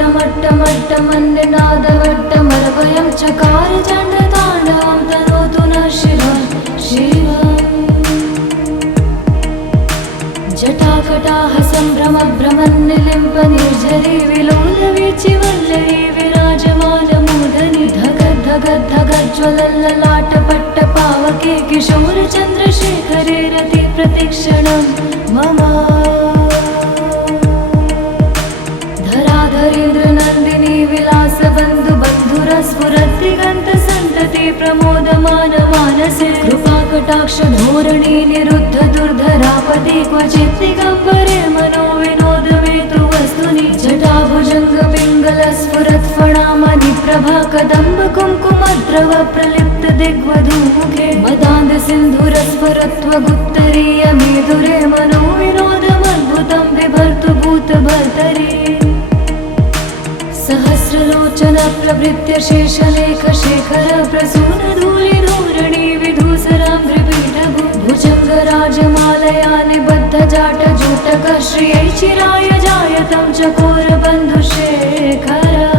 धमट्टमट्टमट्टमन्निनादवट्टमरवयं चकार चण्डताण्डवं तनोतु नः शिवः शिवम् जटाकटाह सम्भ्रमभ्रमन्निलिम्प निर्झरी विलोलवीचि वल्लरी विराजमानमूर्धनि धगद्धगद्धगज्ज्वलल्ललाटपट्टपावके किशोरचन्द्रशेखरे रति प्रतिक्षणं मम धराधरेन्द्रनन्दिनी विलासबन्धु बन्धुरस्फुरद्दिगन्तसन्तति प्रमोदमान मानसे कृपाकटाक्ष धोरणी निरुद्ध दुर्धरापदि क्वचित् दिगम्बरे मनो विनोदमेतु वस्तुनि जटाभुजङ्गपिङ्गलस्फुरत्फणामणि प्रभा कदम्ब कुङ्कुमद्रव प्रलिप्त दिग्वधूमुखे मदान्ध सिन्धुरस्फुरत्वगुप्तरीय मेधुरे मनो विनोदमद्भुतं बिभर्तु भूतभर्तरि सहस्रलोचन प्रभृत्य शेषलेख शेखर प्रसून धूलि धूरणी विधूसराम्भ्रिपीठभु भुजङ्गराजमालया निबद्ध जाट जूटक श्रियै चिराय जायतं चकोर बन्धुशेखरः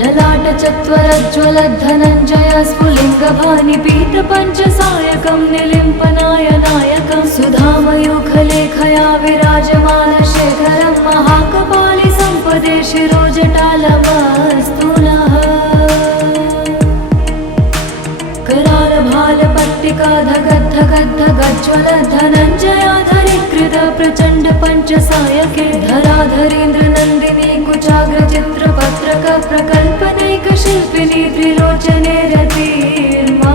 ललाट चत्वरज्ज्वलद्धनञ्जय स्फुलिङ्गभानि पीत पञ्चसायकं निलिम्पनाय नायकं सुधामयूखलेखया विराजमान शेखरं महाकपालि सम्पदे शिरोजटालमस्तु नः करालभालपट्टिका धगद्धगद्धगज्ज्वल धनञ्जयाधरीकृत प्रचण्ड पञ्चसायके धराधरेन्द्रनन्दिनी कुचाग्रचित्रपत्रक प्रकल्पनैकशिल्पिनी त्रिलोचने रतिर्मा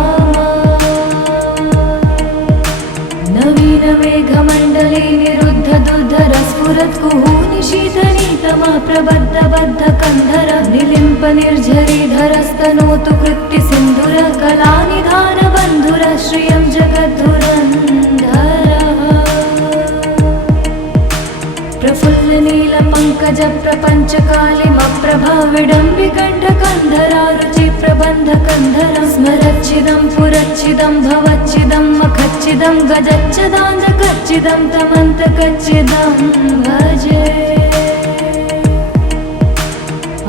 नवीनमेघमण्डली निरुद्ध दुर्धरस्फुरत् कुहूनि शीतनीतमा प्रबद्ध बद्ध कन्धर निलिम्प निर्झरीधरस्तनोतु कृत्ति सिन्धुर कलानिधान बन्धुर श्रियं जगद्धुरन्धरः प्रफुल्ल नील पंकज प्रपंच कालिमप्रभा विडम्बिकण्ठकन्धरा रुचि प्रबन्ध कन्धरं स्मरच्चिदं पुरच्चिदं भवच्चिदं मखच्चिदं गजच्चिदान्धकच्चिदं तमन्तकच्चिदं भजे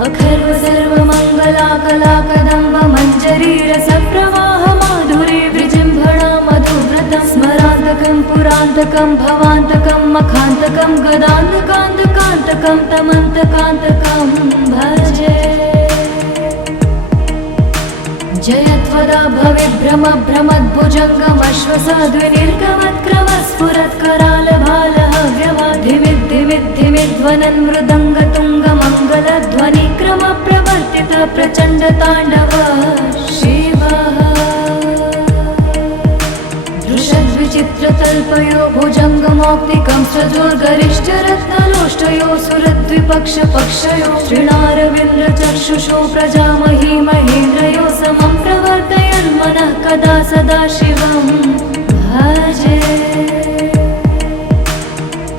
अखर्व सर्वमङ्गलाकलाकदम्ब मञ्जरी रसप्रवाह माधुरी विजृम्भणा मधुव्रतं स्मरान्तकं पुरान्तकं भवान्तकं मखान्तकं गदान्तकान्तकान्तकं तमन्तकान्तकं भजे जयत्वदा भविभ्रम भ्रमद्भुजङ्गमश्वसाद्विनिर्गमत्करालभालहव्यवाधिमिद्धिमिद्धिमिध्वनन् मृदङ्गतुङ्गमङ्गलध्वनिक्रम प्रवर्तित प्रचण्डताण्डव शिवः दृशद्विचित्रतल्पयो भुजङ्गमौक्तिकं स्वजोर्गरिष्ठरत्नलोष्टयो सुरद्विपक्षपक्षयो श्रीणारविन्द्रचक्षुषो प्रजामही महेन्द्रयो समं प्रवर्तयन्मनः कदा सदा शिवं भजे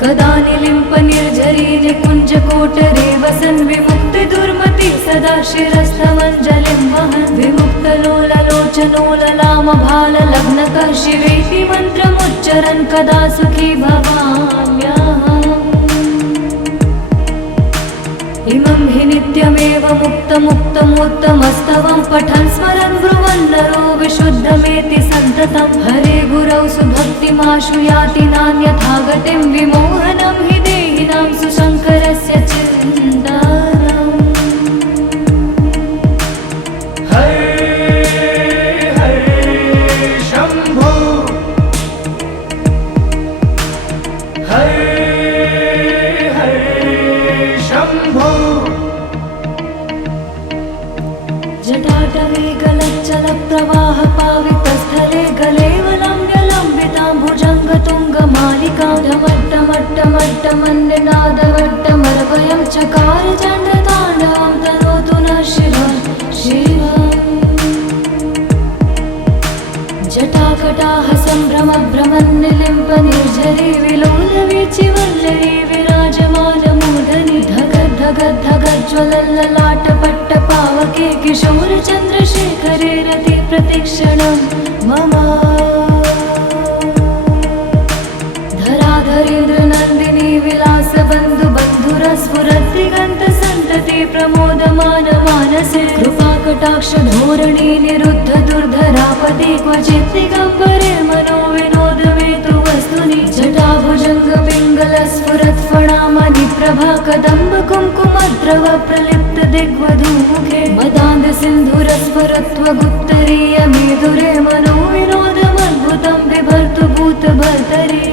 कदा निलिम्प निर्झरी निकुञ्जकोटरे वसन् विमुक्ति दुर्मति सदा शिरस्थमञ्जलिं वहन् विमुक्तलोललोचनोललामभाललग्नकः शिवेति मन्त्रमुच्चरन् कदा सुखी भवाम्यहम् इमं हि नित्यमेव मुक्तमुत्तमोत्तमस्तवं पठन् स्मरन् ब्रुवन् नरो विशुद्धमेति सन्ततं हरे गुरौ सुभक्तिमाशु याति नान्यथा गतिं विमोहनं हि देहिनां सुशङ्करस्य चिन्तनम् हरे हरे शम्भो हरे हरे शम्भो जटाटवे गलच्चल प्रवाह पावितस्थले गलेवलम्ब्यलम्बितां भुजङ्गतुङ्गमालिकां धमट्टमट्टमट्टमन्निनादवट्टमरवयं चकार चण्डताण्डवं तनोतु नः शिवः शिवम् जटाकटाह सम्भ्रमभ्रमन्निलिम्प निर्झरी विलोलवीचि वल्लरी विराजमानमूर्धनि धगद्धगद्धगज्ज्वलल्ललाटपट्टपावके किशोरचन्द्रशेखरे रति प्रतिक्षणं मम धराधरेन्द्रनन्दिनी विलासबन्धु बन्धुरस्फुरद्दिगन्तसन्तति संतति प्रमोदमान मानसे कृपाकटाक्ष धोरणी निरुद्ध दुर्धरापति क्वचित् दिगम्बरे मनो विनोदमेतु वस्तुनि जटाभुजङ्ग पिङ्गल स्फुरत् फणामणि प्रभा कदम्ब कुङ्कुमद्रव प्रलिप्त दिग्वधूमुखे मदान्ध सिन्धुरस्फुरत्वगुत्तरीय मेधुरे मनो विनोदमद्भुतं बिभर्तु भूतभर्तरि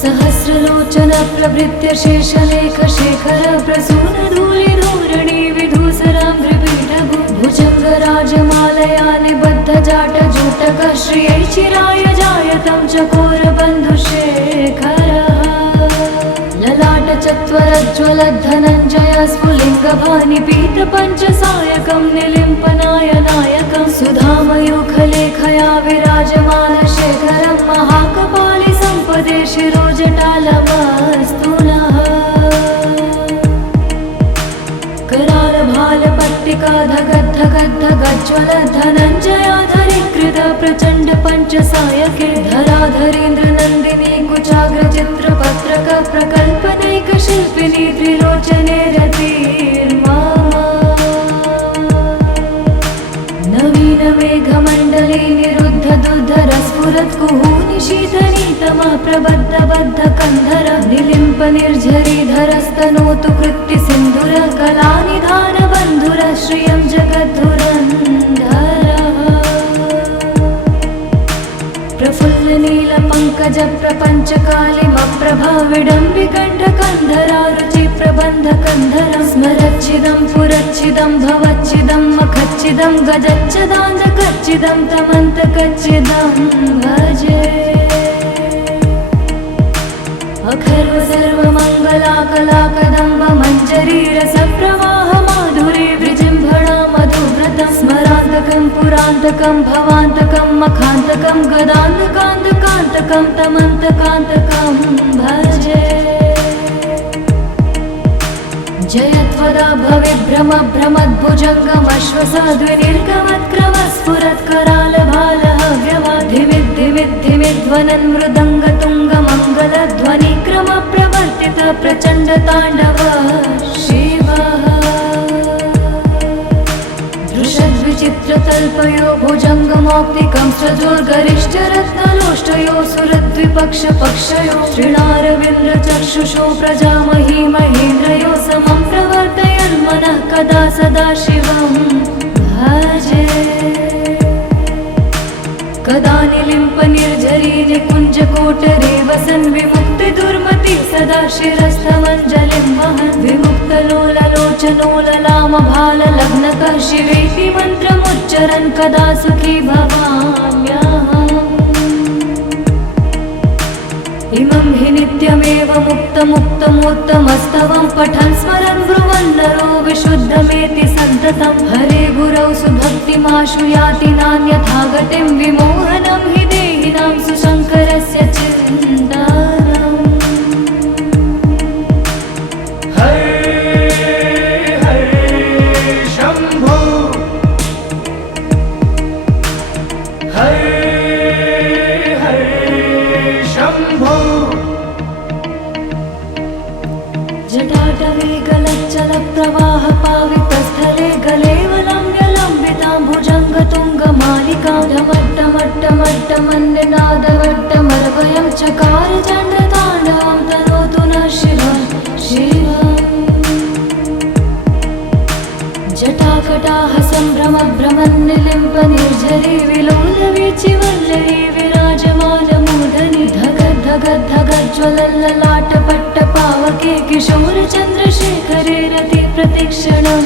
सहस्रलोचन प्रभृत्य शेषलेख शेखर प्रसून धूलि धूरणि विधूसरां त्रिपीठभु भुजङ्ग राजमालया निबद्ध जाट जूटक श्रियै चिराय जायतं चकोर बन्धुशेखरः ललाट चत्वरज्ज्वल धनञ्जय स्फुलिङ्गभानि पीत पञ्चसायकं निलिम्पनाय नायकं सुधामयूखलेखया विराजमान शेखरं महाकपालि सम्पदे शिरोजटालमस्तु नः कराल भाल पट्टिका धगद् धगद् धगज्ज्वल धनञ्जयाधरीकृत प्रचण्ड पञ्चसायके धराधरेन्द्र नन्दिनी कुचाग्र चित्रपत्रक प्रकल्पनैक शिल्पिनी त्रिलोचने रतिर्मामा नवीन मेघमण्डले निरुद्ध दुर्धर स्फुरत् कुहूनि शीतनीतमः प्रबद्ध बद्ध कन्धर निलिम्प निर्झरीधरस्तनोतु कृत्ति सिन्धुर कलानिधान बन्धुर श्रियं जगद्धुरन्धरः प्रफुल्ल नील पङ्कज प्रपञ्च कालिमप्रभा विडम्बिकण्ठ कन्धरा रुचि प्रबन्ध कन्धरं स्मरच्छिदं पुरच्छिदं भवच्छिदं मखच्छिदं गजच्छदान्धकच्छिदं तमन्तकच्छिदं भजे अखर्व सर्वमङ्गलाकलाकदम्ब मञ्जरी रसप्रवाह माधुरी विजृम्भणा मधुव्रतं स्मरान्तकं पुरान्तकं भवान्तकं मखान्तकं गदान्तकान्तकान्तकं तमन्तकान्तकं भजे जयत्वदा भविभ्रम भ्रमद्भुजङ्गमश्वसाद्विनिर्गमत्क्रम स्फुरत्कराल भालः धिमिद्धिमिद्धिमिध्वनन् मृदङ्गतुङ्गमङ्गलध्वनिक्रम प्रवर्तित प्रचण्ड ताण्डव शिवः दृशद्विचित्रतल्पयो भुजङ्गमौक्तिकं सजोर्गरिष्ठरत्नलोष्टयो सुरद्विपक्षपक्षयो श्रीणारविन्द्रचक्षुषो प्रजामही महेन्द्रयो समं प्रवर्तयन् मनः कदा सदा शिवं भजे कदा निलिम्प निर्झरी निकुञ्जकोटरे वसन् विमुक्ति दुर्मति सदा शिरस्थमञ्जलिं वहन् विमुक्तलोललोचनो ललाम भाल लग्नकः शिवेति मन्त्रमुच्चरन् कदा सुखी भवाम्यहम् इमं हि नित्यमेव मुक्तमुत्तमोत्तमस्तवं पठन् स्मरन् ब्रुवन् नरो विशुद्धमेति सन्ततं हरे गुरौ सुभक्तिमाशु याति नान्यथा गतिं विमोहनं हि देहिनां सुशङ्करस्य चिन्तनम् हरे हरे शम्भो हरे हरे शम्भो जटाटवे गलच्चल प्रवाह पावितस्थले गलेवलम्ब्यलम्बितां भुजङ्गतुङ्गमालिकां ढमट्टमट्टमट्टमन्निनादवट्टमर्वयं चकार चण्डताण्डवं तनोतु नः शिवः शिवम् जटाकटाः सम्भ्रम भ्रमन्निलिम्प निर्झरी विलोलवीचि वल्लरी विराजमानमूर्धनि धगद् धगद् धगज्ज्वलल्ललाटपट्ट पावके किशोर चन्द्रशेखरे रति प्रतिक्षणं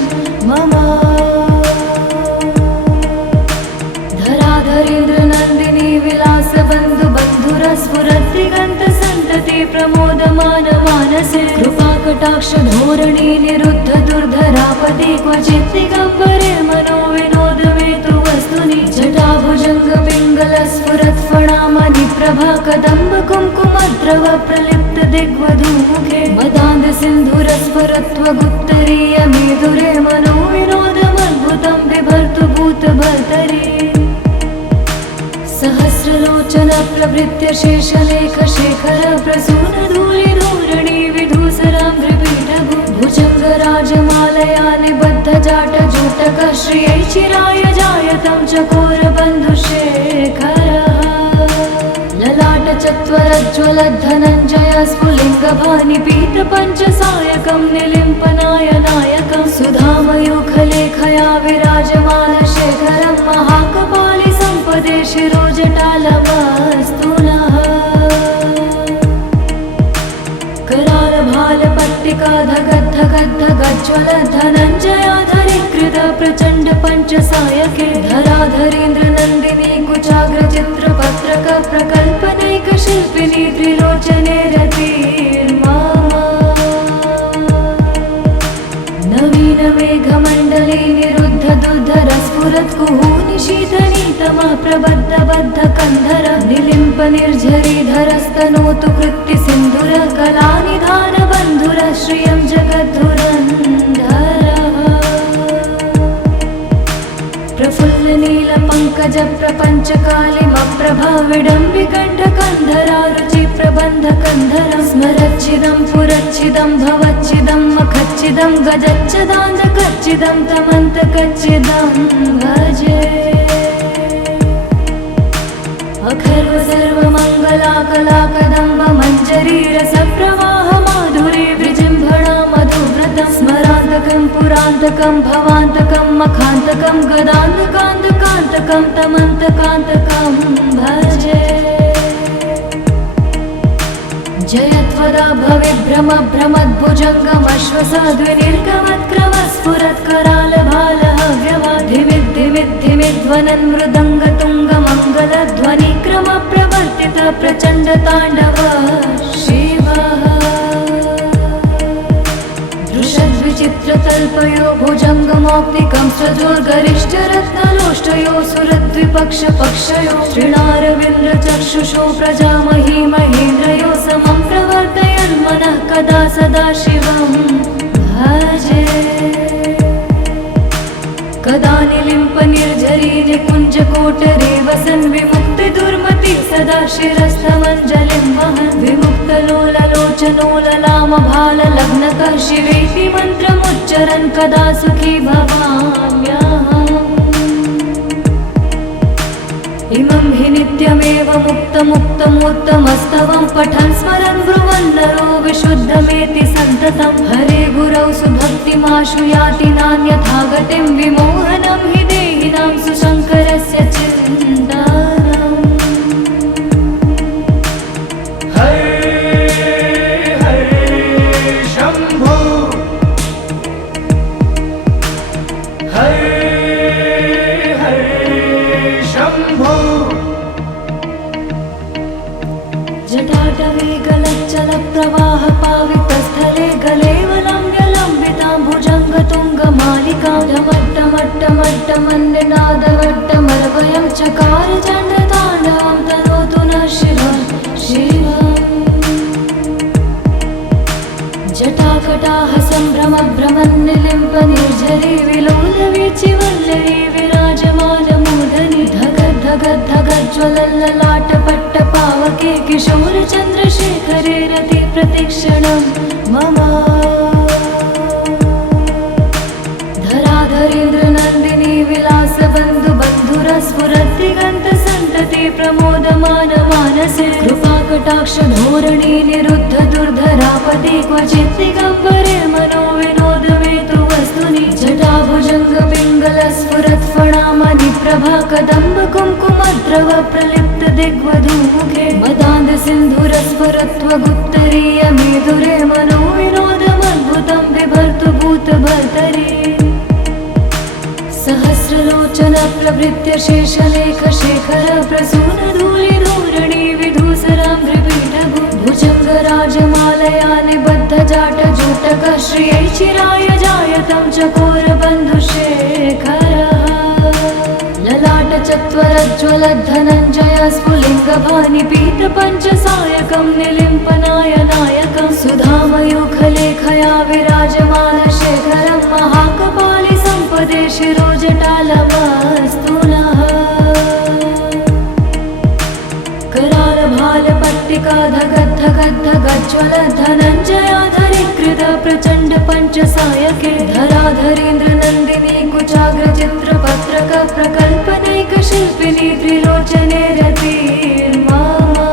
मम धराधरेन्द्र नन्दिनी विलास बन्धु बन्धुर स्फुरद्दिगन्त सन्तति प्रमोदमान मानसे कृपाकटाक्ष धोरणी निरुद्ध दुर्धरापति क्वचित् दिगम्बरे मनो विनोदमेतु वस्तुनि जटाभुजङ्ग पिङ्गल स्फुरत् फणामणि प्रभा कदम्ब कुङ्कुमद्रव प्रलिप्त दिग्वधूमुखे मदान्ध सिन्धुरस्फुरत्वगुत्तरीय मेधुरे मनो विनोदमद्भुतं बिभर्तु भूतभर्तरि सहस्रलोचन प्रभृत्य शेषलेख शेखर प्रसून धूलि धूरणि विधूसरां त्रिपीठभु भुजङ्ग जुट्टकः श्रियै चिराय जायतं चकोरबन्धुशेखरः ललाटचत्वरज्ज्वलद्धनञ्जय स्फुलिङ्गभानिपीतपञ्चसायकं निलिम्पनायनायकं सुधामयूखलेखया विराजमानशेखरं महाकपालि सम्पदे शिरोजटालमस्तु नः करालभालपट्टिकाधगद्धगद्धगज्ज्वलद्धनञ्जयाधरीकृत प्रचण्ड पञ्चसायके धराधरेन्द्रनन्दिनी कुचाग्रचित्रपत्रक प्रकल्पनैकशिल्पिनी त्रिलोचने रतिर्मा नवीनमेघमण्डले निरुद्ध दुर्धरस्फुरत्कुहूनिशीतनीतमः प्रबद्धबद्धकन्धर निलिम्प निर्झरीधरस्तनोतु कृत्तिसिन्धुर कलानिधानबन्धुर श्रियं जगद्धुरन्धरः प्रफुल्लनीलपङ्कज प्रपञ्चकालिमप्रभा विडम्बिकण्ठकन्धरा रुचिप्रबन्धकन्धरं स्मरच्छिदं पुरच्छिदं भवच्छिदं मखच्छिदं गजच्छदान्धकच्छिदं तमन्तकच्छिदं भजे अखर्व सर्वमङ्गलाकलाकदम्ब मञ्जरीरसप्रवाह माधुरी विजृम्भणा मधुव्रतं स्मरान्तकं पुरान्तकं भवान्तकं मखान्तकं गदान्तकान्तकान्तकं तमन्तकान्तकं भजे जयत्वदा भविभ्रम भ्रमद्भुजङ्गमश्वसाद्विनिर्गमत्करालभालहव्यवाधिमिद्धिमिद्धिमिध्वनन् मृदङ्गतुङ्गमङ्गलध्वनिक्रम प्रवर्तित प्रचण्डताण्डव शिवः दृशद्विचित्रतल्पयो भुजङ्गमौक्तिकं स्वजोर्गरिष्ठरत्नलोष्टयो सुरद्विपक्षपक्षयो श्रीणारविन्द्रचक्षुषो प्रजामही महेन्द्रयो समं प्रवर्तयन्मनः कदा सदा शिवं भजे कदा निलिम्प निर्झरी निकुञ्जकोटरे वसन् विमुक्तिदुर्मति सदा शिरस्थमञ्जलिं वहन् विमुक्तलोललोचनो ललामभाललग्नकः शिवेति मन्त्रमुच्चरन् कदा सुखी भवाम्यहम् इमं हि नित्यमेव मुक्तमुक्तमोत्तमस्तवं पठन् स्मरन् ब्रुवन् नरो विशुद्धमेति सन्ततं हरे गुरौ सुभक्तिमाशु याति नान्यथा गतिं विमोहनं हि देहिनां सुशङ्करस्य चिन्तनम् हरे हरे शम्भो हरे शम्भो जटाटवे गलच्चलप्रवाह पावितस्थले गलेवलम्ब्यलम्बितां भुजङ्गतुङ्गमालिकां डमट्टमट्टमट्टमन्निनादवट्टमरवयं चकार चण्डताण्डवं तनोतु नः शिवः शिवम् जटाकटाह सम्भ्रमभ्रमन्निलिम्प निर्झरी विलोलवीचिवल्लरी विराजमानमूर्धनि धगद्धगद्धगज्ज्वलल्ललाटपट्टपावके किशोरचन्द्रशेखरे रति प्रतिक्षणं मम धराधरेन्द्रनन्दिनी विलासबन्धुबन्धुरस्फुरद्दिगन्तसन्तति प्रमोदमानमानसे कृपाकटाक्षधोरणी निरुद्ध दुर्धरापदि क्वचित् दिगम्बरे मनो विनोदमेतु वस्तुनि जटाभुजङ्गपिङ्गलस्फुरत्फणामणिप्रभा कदम्ब कुङ्कुमद्रव प्रलिप्त दिग्वधूमुखे मदान्धसिन्धुरस्फुरत्वगुत्तरीयमेधुरे मनो विनोदमद्भुतं बिभर्तु भूतभर्तरि सहस्रलोचन प्रभृत्य शेषलेखशेखर प्रसूनधूलिधूरणि विधूसराम्भ्रिपीठभु भुजङ्गराजमालया निबद्धजाटजूटकः श्रियै चिराय जायतं चकोरबन्धुशेखरः ललाटचत्वरज्ज्वलद्धनञ्जय स्फुलिङ्गभानिपीतपञ्चसायकं निलिम्पनायनायकं सुधामयूखलेखया विराजमानशेखरं महाकपालि सम्पदे शिरोजटालमस्तु नः करालभालपट्टिकाधगद्धग धगद्धगज्ज्वल धनञ्जयाधरीकृत प्रचण्ड पञ्चसायके धराधरेन्द्र नन्दिनी कुचाग्र चित्रपत्रक प्रकल्पनैक शिल्पिनी त्रिलोचने रतिर्मामा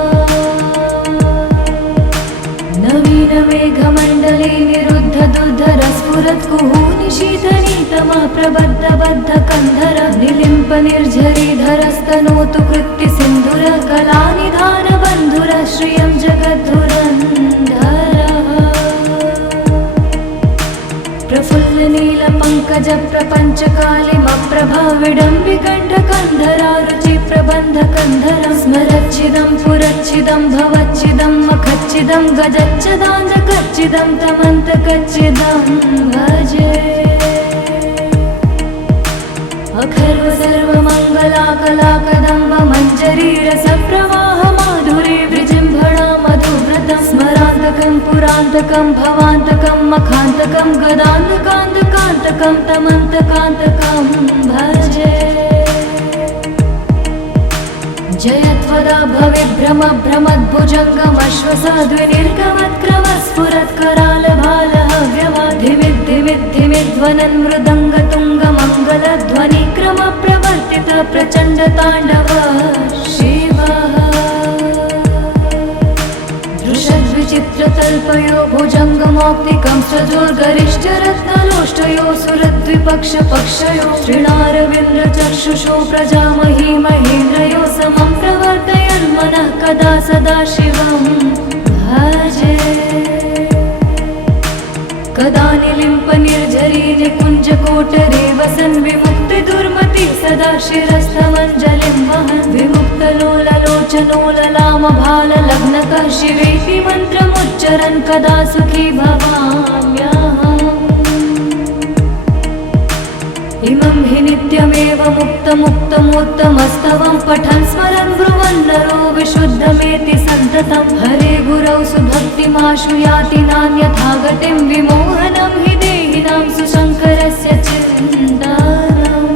नवीन मेघमण्डले निरुद्ध दुर्धर स्फुरत् कुहूनिशीतनीतमा प्रबद्ध बद्ध कन्धर निलिम्प निर्झरीधरस्तनोतु कृत्ति सिन्धुर कलानिधान बन्धुर श्रियं जगद्धुरन्धरः प्रफुल्ल नील पङ्कज प्रपञ्च कालिमप्रभा विडम्बिकण्ठ कन्धरा रुचि प्रबन्ध कन्धर स्मरच्छिदं पुरच्छिदं भवच्छिदं मखच्छिदं गजच्छदान्धकच्छिदं तमन्तकच्छिदं भजे अखर्व सर्वमङ्गलाकलाकदम्ब मञ्जरी रसप्रवाह माधुरी विजृम्भणा मधुव्रतं स्मरान्तकं पुरान्तकं भवान्तकं मखान्तकं गदान्तकान्तकान्तकं तमन्तकान्तकं भजे जयत्वदा भविभ्रम भ्रमद्भुजङ्गमश्वसाद्विनिर्गमत्क्रम स्फुरत्करालभालहव्यमाधिमिद्धिमिद्धिमिध्वनन् मृदङ्गतुङ्गमङ्गलध्वनिक्रम प्रवर्तित प्रचण्ड ताण्डव शिवः दृशद्विचित्रतल्पयो भुजङ्गमौक्तिकं सजोर्गरिष्ठरत्नलोष्टयो सुरद्विपक्षपक्षयो श्रीणारविन्द्रचक्षुषो प्रजामही महेन्द्रयो समं प्रवर्तयन्मनः कदा सदा शिवं भजे कदा निलिम्प निर्झरी निकुञ्जकोटरे वसन् विमुक्ति दुर्मति सदा शिरस्थमञ्जलिं वहन् विमुक्तलोललोचनोललाम भाललग्नकः शिवेति मन्त्रमुच्चरन् कदा सुखी भवाम्यहम् इमं हि नित्यमेव मुक्तमुत्तमोत्तमस्तवं पठन् स्मरन् ब्रुवन् नरो विशुद्धमेति सन्ततं हरे गुरौ सुभक्तिमाशु याति नान्यथा गतिं विमोहनं हि देहिनां सुशङ्करस्य चिन्तनम्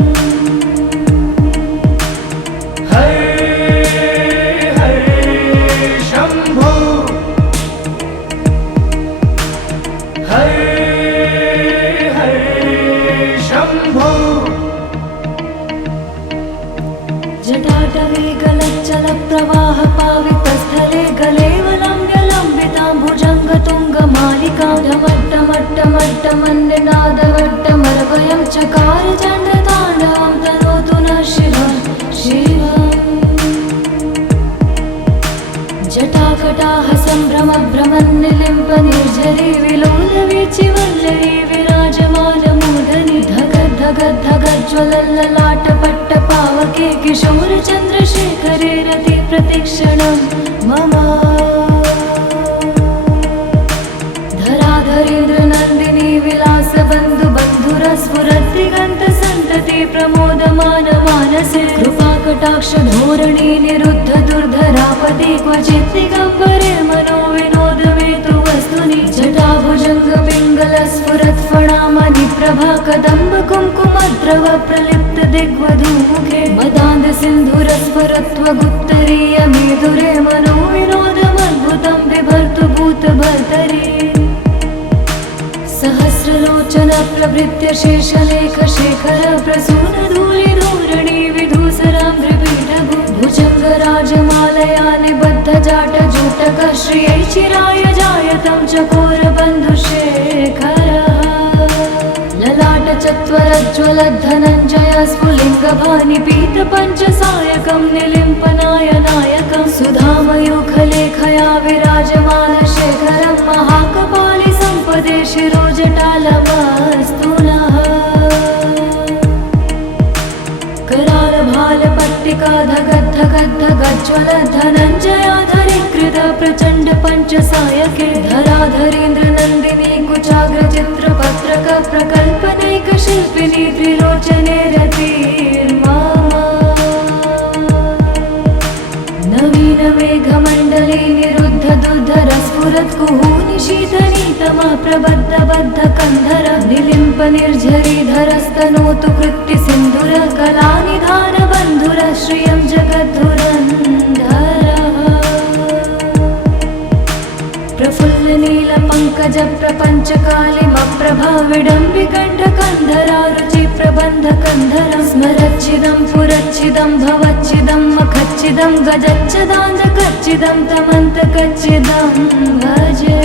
हरे हरे शम्भो हरे हरे शम्भो जटाटवे गलच्चल प्रवाह पावितस्थले गलेवलम्ब्यलम्बितां भुजङ्गतुङ्गमालिकां ढमट्टमट्टमट्टमन्निनादवट्टमर्वयं चकार चण्डताण्डवं तनोतु नः शिवं शिवम् जटाकटाह सम्भ्रम भ्रमन्निलिम्प निर्झरी विलोलवीचिवल्लरी विराजमानमूर्धनि धगद्धगद्धगज्ज्वलल्ललाटपट्टपावके किशोरचन्द्रशेखरे रति प्रतिक्षणं मम धराधरेन्द्र नन्दिनी विलासबन्धु बन्धुर स्फुरद्दिगन्त सन्तति प्रमोदमान मानसे कृपाकटाक्ष धोरणी निरुद्ध दुर्धरापदि क्वचित् दिगम्बरे मनो विनोदमेतु वस्तुनि जटाभुजङ्ग पिङ्गल स्फुरत्फणामणि प्रभा कदम्ब कुङ्कुमद्रव प्रलिप्त दिग्वधूमुखे मदान्ध सिन्धुर स्फुरत्वगुत्तरीय मेधुरे मनो विनोदमद्भुतं बिभर्तु भूतभर्तरि सहस्रलोचन प्रभृत्य शेषलेख शेखर प्रसून धूलि धूरणि विधूसराम्भ्रिपीठभु भुजङ्गराजमालया निबद्ध जाट जूटक श्रियै चिराय जायतं चकोर बन्धुशेखरः ललाट चत्वरज्ज्वल धनञ्जय स्फुलिङ्गभानि पीत पञ्चसायकं निलिम्पनाय नायकं सुधामयूखलेखया विराजमान शेखरं महाकपालि सम्पदे शिरोजटालमस्तु नः करालभालपट्टिका धगद्धगद्धगज्ज्वल धनञ्जयाधरीकृत प्रचण्ड पञ्चसायके धराधरेन्द्र नन्दिनी कुचाग्र चित्रपत्रक प्रकल्पनैक शिल्पिनी त्रिलोचने रतिर्मामा नवीन मेघमण्डले निरुद्ध दुर्धर स्फुरत् कुहूनिशीतनीतमा प्रबद्ध बद्ध कन्धर निलिम्प निर्झरीधरस्तनोतु कृत्ति सिन्धुर कलानिधान बन्धुर श्रियं जगद्धुरन्धरः प्रपञ्चकालिमप्रभाविडम्बिकण्ठकन्धरारुचि प्रबन्धकन्धरं स्मरच्चिदं पुरच्चिदं भवच्चिदं मखच्चिदं गजच्चिदान्तकच्चिदं तमन्तकच्चिदं भजे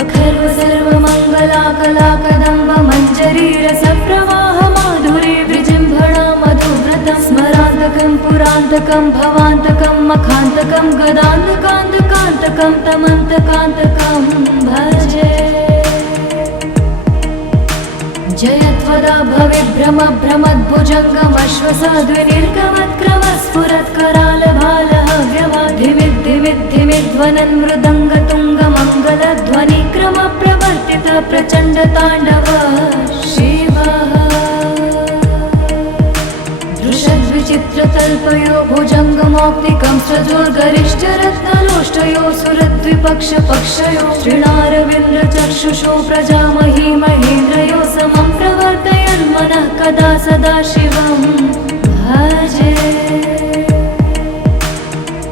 अखर्व सर्वमङ्गलाकलाकदम्ब मञ्जरीरसप्रवाह माधुरी विजृम्भणा मधुव्रतं स्मरान्तकं पुरान्तकं भवान्तकं मखान्तकं गदान्तकान्तकान्तकं तमन्तकान्तकं भजे जयत्वदा भविभ्रम भ्रमद्भुजङ्गमश्वसाद्विनिर्गमत्क्रमस्फुरत्करालभालहव्यवाधिमिद्धिमिद्धिमिध्वनन् मृदङ्गतुङ्गमङ्गलध्वनिक्रम प्रवर्तित प्रचण्डताण्डव शिवः दृशद्विचित्रतल्पयो भुजङ्गमौक्तिकं सजोर्गरिष्ठरत्नलोष्टयो सुरद्विपक्षपक्षयो श्रीणारविन्द्रचक्षुषो प्रजामही महेन्द्रयो समं प्रवर्तयन्मनः कदा सदा शिवं भजे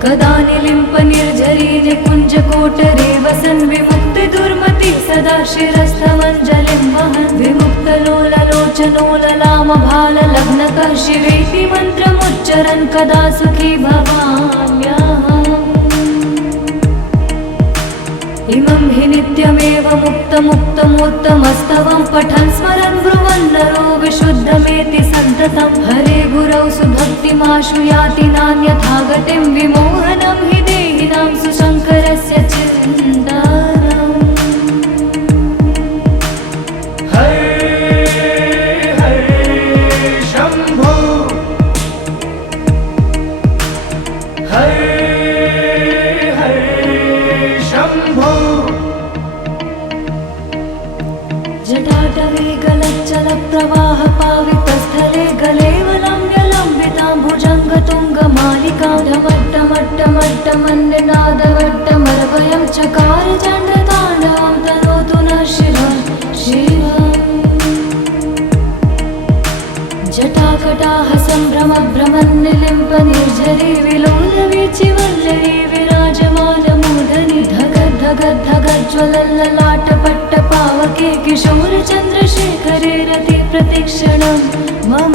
कदा निलिम्पनिर्झरी निकुञ्जकोटरे वसन् विमुक्तिदुर्मति सदा शिरस्थमञ्जलिं वहन् विमुक्तलोललोचनो ललामभाललग्नकः शिवेति मन्त्रमुच्चरन् कदा सुखी भवाम्यहम् इमं हि नित्यमेव मुक्तमुत्तमस्तवं पठन् स्मरन् ब्रुवन् नरो विशुद्धमेति सन्ततं हरे गुरौ सुभक्तिमाशु याति नान्यथा गतिं विमोहनं हि देहिनां सुशङ्करस्य चिन्तनम् हरे हरे शम्भो हरे हरे शम्भो जटाटवे गलच्चलप्रवाह पावितस्थले गलेवलम्ब्यलम्बितां भुजङ्गतुङ्गमालिकां ढमट्टमट्टमट्टमन्निनादवट्टमरवयं चकार चण्डताण्डवं तनोतु नः शिवः शिवम् जटाकटाह सम्भ्रमभ्रमन्निलिम्पनिर्झरी विलोलवीचिवल्लरी विराजमानमूर्धनि धगद्धगद्धगज्ज्वलल्ललाटपट्टपावके किशोरचन्द्रशेखरे रति प्रतिक्षणं मम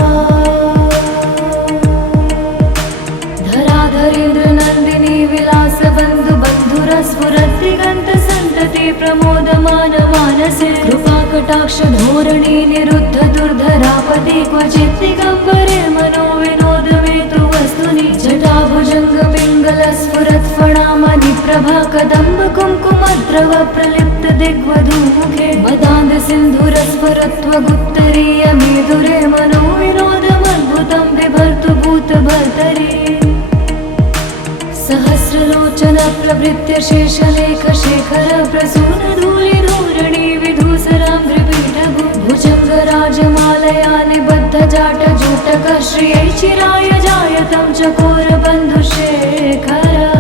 धराधरेन्द्रनन्दिनी विलासबन्धुबन्धुरस्फुरद्दिगन्तसन्तति प्रमोदमानमानसे कृपाकटाक्षधोरणी निरुद्ध दुर्धरापदि क्वचित् दिगम्बरे मनो विनोदमेतु वस्तुनि जटाभुजङ्गपिङ्गलस्फुरत्फणामणि प्रभा कदम्ब कुङ्कुमद्रव प्रलिप्त दिग्वधूमुखे मदान्धसिन्धुरस्फुरत्वगुत्तरीयमेधुरे मनो विनोदमद्भुतं बिभर्तु भूतभर्तरि सहस्रलोचन प्रभृत्य शेषलेखशेखर प्रसूनधूलिधूरणि विधूसराम्भ्रिपीठभु भुजङ्गराजमालया निबद्धजाटजूटक श्रियै चिराय जायतं चकोरबन्धुशेखरः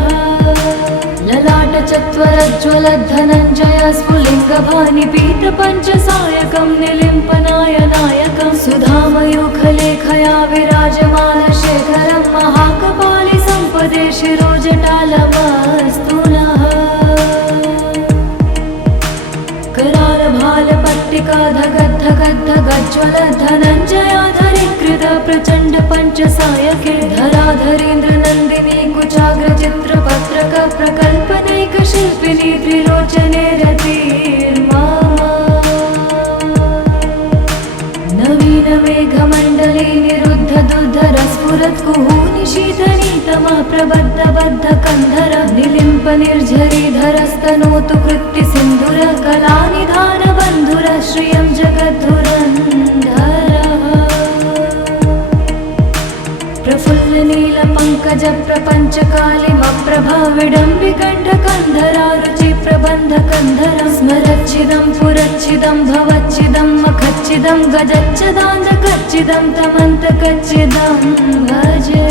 ललाटचत्वरज्ज्वलद्धनञ्जय स्फुलिङ्गभानिपीतपञ्चसायकं निलिम्पनायनायकं सुधामयूखलेखया विराजमानशेखरं महाकपालि सम्पदे शिरोजटालमस्तु नः करालभालपट्टिका धगद्धगद्धगज्ज्वलद्धनञ्जयाधरीकृत प्रचण्ड पञ्चसायके धराधरेन्द्रनन्दिनी कुचाग्रचित्रपत्रक प्रकल्पनैकशिल्पिनी त्रिलोचने रतिर्मा नवीनमेघमण्डले निरुद्ध दुर्धरस्फुरत्कुहूनि शीतनीतमः प्रबद्धबद्धकन्धर निलिम्पनिर्झरीधरस्तनोतु कृत्तिसिन्धुर कलानिधानबन्धुर श्रियं जगद्धुरन्धरः प्रफुल्लनीलपङ्कजप्रपञ्चकालिमप्रभाविडम्बिकण्ठकन्धरारुचि प्रबन्धकन्धरं स्मरच्चिदं पुरच्चिदं भवच्चिदं मखच्चिदं गजच्चिदान्तकच्चिदं तमन्तकच्चिदं भजे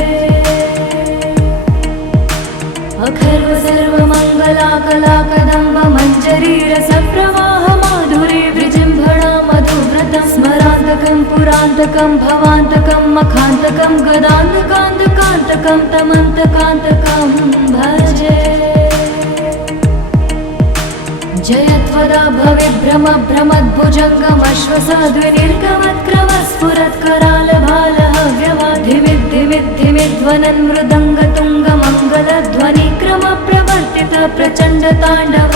अखर्व सर्वमङ्गलाकलाकदम्ब मञ्जरीरसप्रवाह माधुरी विजृम्भणा मधुव्रतं स्मरान्तकं पुरान्तकं भवान्तकं मखान्तकं गदान्तकान्तकान्तकं तमन्तकान्तकं भजे जयत्वदा भविभ्रमभ्रमद्भुजङ्गमश्वसाद्विनिर्गमत्क्रमस्फुरत्करालभालहव्यवाधिमिद्धिमिद्धिमिध्वनन् मृदङ्गतुङ्गमङ्गलध्वनिक्रमप्रवर्तित प्रचण्डताण्डव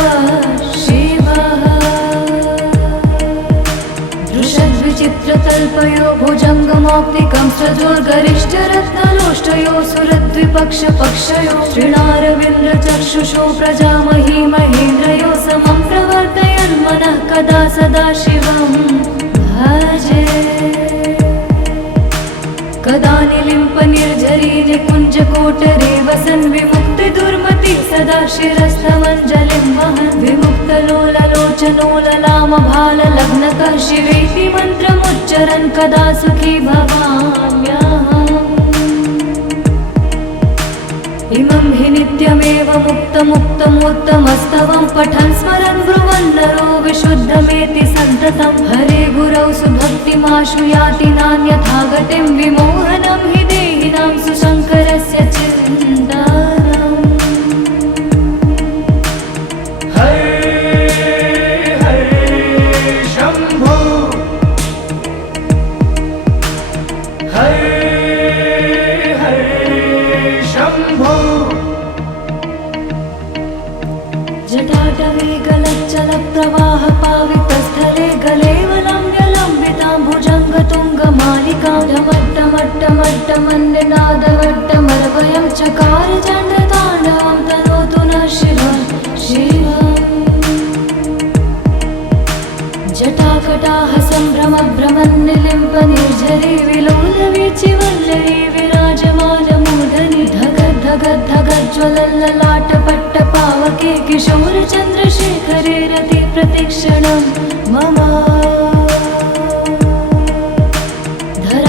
शिवः दृशद्विचित्रतल्पयो भुजङ्गमौक्तिकं सजोर्गरिष्ठरत्नलोष्टयो सुरद्विपक्षपक्षयो श्रीणारविन्द्रचक्षुषो प्रजामही महेन्द्रयो समं प्रवर्तयन् मनः कदा सदा शिवं भजे कदा निलिम्पनिर्झरी निकुञ्जकोटरे वसन् विमुक्तिदुर्मति सदा शिरस्थमञ्जलिं वहन् विमुक्तलोललोचनो ललामभाललग्नकः शिवेति मन्त्रमुच्चरन् कदा सुखी भवाम्यहम् इमं हि नित्यमेव मुक्तमुत्तमोत्तमस्तवं पठन् स्मरन् ब्रुवन् नरो विशुद्धमेति सन्ततं हरे गुरौ सुभक्तिमाशु याति नान्यथा गतिं विमोहनं हि देहिनां सुशङ्करस्य चिन्तनम् हरे हरे शम्भो हरे शम्भो जटाटवे गलच्चलप्रवाह पावितस्थले गलेवलम्ब्यलम्बितां भुजङ्गतुङ्गमालिकां ढमट्टमट्टमट्टमन्निनादवट्टमरवयं चकार चण्डताण्डवं तनोतु नः शिवः शिवम् जटाकटाह सम्भ्रमभ्रमन्निलिम्पनिर्झरी विलोलवीचिवल्लरी विराजमानमूर्धनि धगद्धगद्धगज्ज्वलल्ललाटपट्टपावके किशोरचन्द्रशेखरे रति प्रतिक्षणं मम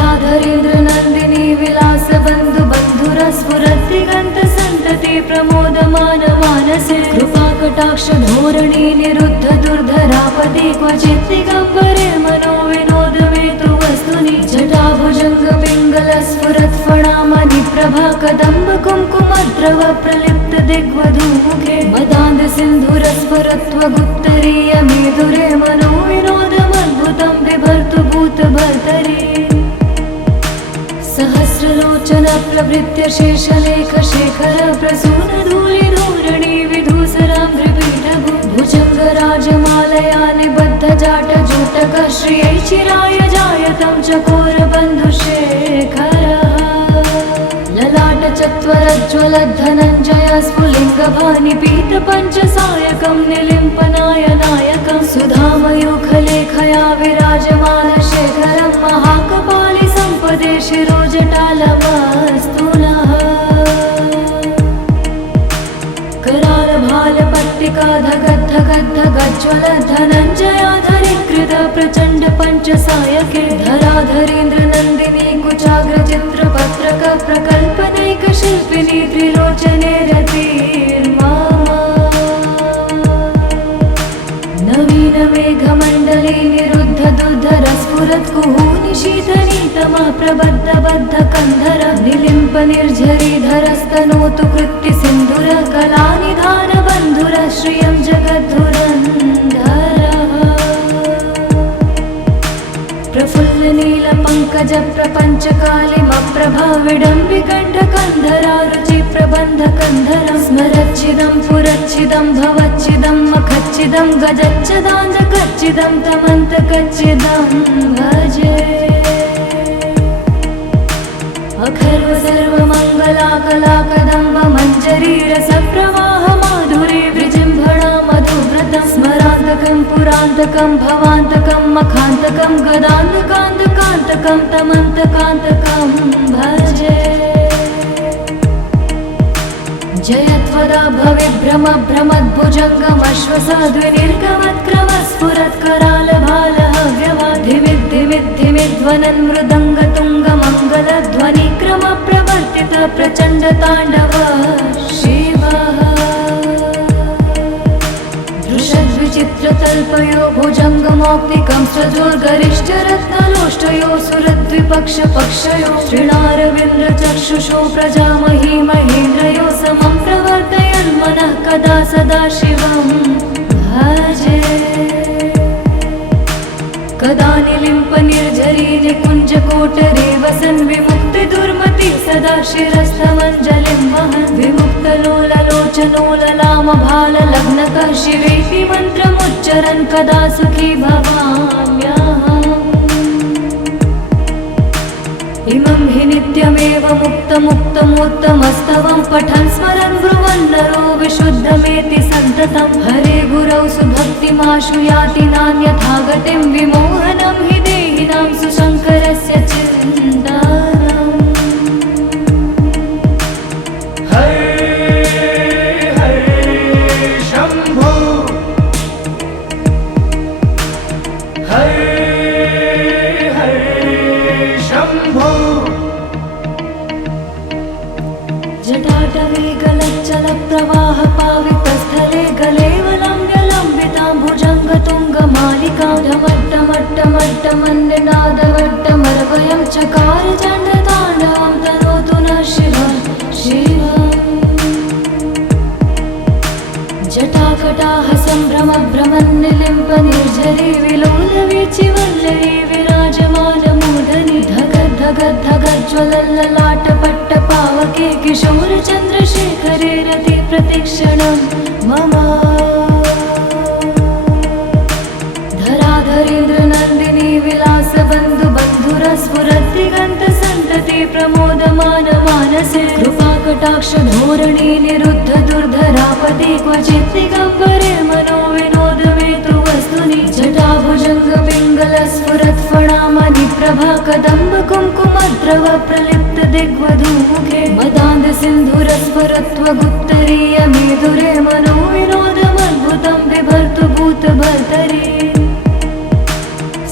धराधरेन्द्रनन्दिनी विलासबन्धुबन्धुरस्फुरद्दिगन्तसन्तति प्रमोदमानमानसे कृपाकटाक्षधोरणी निरुद्ध दुर्धरापदि क्वचित् दिगम्बरे मनो विनोदमेतु वस्तुनि जटाभुजङ्गपिङ्गलस्फुरत्फणामणि प्रभा कदम्ब कुङ्कुमद्रव प्रलिप्त दिग्वधूमुखे मदान्धसिन्धुरस्फुरत्वगुत्तरीय मेधुरे मनो विनोदमद्भुतं बिभर्तु भूतभर्तरि सहस्रलोचन प्रभृत्य शेषलेख शेखर प्रसूनधूलिधूरणि विधूसराङ्घ्रिपीठभु भुजङ्गराजमालया निबद्धजाटजूटक श्रियै चिराय जायतं चकोरबन्धुशेखरः ललाटचत्वरज्ज्वलद्धनञ्जय स्फुलिङ्गभानिपीतपञ्चसायकं निलिम्पनाय नायकं सुधामयूखलेखया विराजमानशेखरं महाकपालि सम्पदे शिरोजटालमस्तु नः करालभालपट्टिका धगद्धगद्धगज्ज्वलद्धनञ्जयाधरीकृत प्रचण्ड पञ्चसायके धराधरेन्द्रनन्दिनी कुचाग्रचित्रपत्रक प्रकल्पनैकशिल्पिनी त्रिलोचने रतिर्मा नवीनमेघमण्डले निरुद्ध दुर्धरस्फुरत्कुहूनि शीतनीतमः प्रबद्धबद्धकन्धर निलिम्पनिर्झरीधरस्तनोतु कृत्तिसिन्धुर कलानिधानबन्धुर श्रियं जगद्धुरन्धरः प्रफुल्लनीलपङ्कजप्रपञ्चकालिमप्रभा विडम्बिकण्ठकन्धरा रुचिप्रबन्धकन्धरं स्मरच्चिदं पुरच्चिदं भवच्चिदं मखच्चिदं गजच्चदान्धकच्चिदं तमन्तकच्चिदं भजे अखर्व सर्वमङ्गलाकलाकदम्ब मञ्जरी रसप्रवाह माधुरी विजृम्भणा मधुव्रतं स्मरान्तकं पुरान्तकं भवान्तकं मखान्तकं गदान्तकान्तकान्तकं तमन्तकान्तकं भजे जयत्वदा भविभ्रमभ्रमद्भुजङ्गमश्वसाद्विनिर्गमत्क्रमस्फुरत्करालभालहव्यवाधिमिद्धिमिद्धिमिध्वनन् मृदङ्गतुङ्गमङ्गलध्वनिक्रमप्रवर्तित प्रचण्डताण्डव शिवः दृशद्विचित्रतल्पयो भुजङ्गमौक्तिकं सजोर्गरिष्ठरत्नलोष्टयो सुरद्विपक्षपक्षयो श्रीणारविन्द्रचक्षुषो प्रजामही महेन्द्रयो समं प्रवर्तयन् मनः कदा सदा शिवं भजे। कदा निलिम्पनिर्झरी निकुञ्जकोटरे वसन् विमुक्तिदुर्मति सदा शिरस्थमञ्जलिं वहन् विमुक्तलोललोचनोललामभाललग्नकः शिवेति मन्त्रमुच्चरन् कदा सुखी भवाम्यहम्। इमं हि नित्यमेव मुक्तमुक्तमोत्तमस्तवं पठन् स्मरन् ब्रुवन् नरो विशुद्धमेति सन्ततं हरे गुरौ सुभक्तिमाशु याति नान्यथा गतिं विमोहनं हि देहिनां सुशङ्करस्य चिन्तनम्। हरे हरे शम्भो हरे शम्भो। जटाटवे गलच्चलप्रवाह पावितस्थले गलेवलम्ब्यलम्बितां भुजङ्गतुङ्गमालिकां ढमट्टमट्टमट्टमन्निनादवट्टमर्वयं चकार चण्डताण्डवं तनोतु नः शिवः शिवम्। जटाकटाः सम्भ्रमभ्रमन्निलिम्पनिर्झरी विलोलवीचिवल्लरी विराजमानमूर्धनि धगद्धगद्धगज्ज्वलल्ललाटपट्टपावके किशोरचन्द्रशेखरे रति प्रतिक्षणं मम। धराधरेन्द्रनन्दिनी विलासबन्धुबन्धुरस्फुरद्दिगन्तसन्तति प्रमोदमानमानसे कृपाकटाक्षधोरणी निरुद्ध दुर्धरापति क्वचित् दिगम्बरे मनो विनोदमेतु वस्तुनि जटाभुजङ्गपिङ्गलस्फुरत्फणामणिप्रभा कदम्ब कुङ्कुमद्रव प्रलिप्त दिग्वधूमुखे मदान्दसिन्धुरस्फुरत्वगुत्तरीयमेधुरे मनो विनोदमद्भुतं बिभर्तु भूतभर्तरि।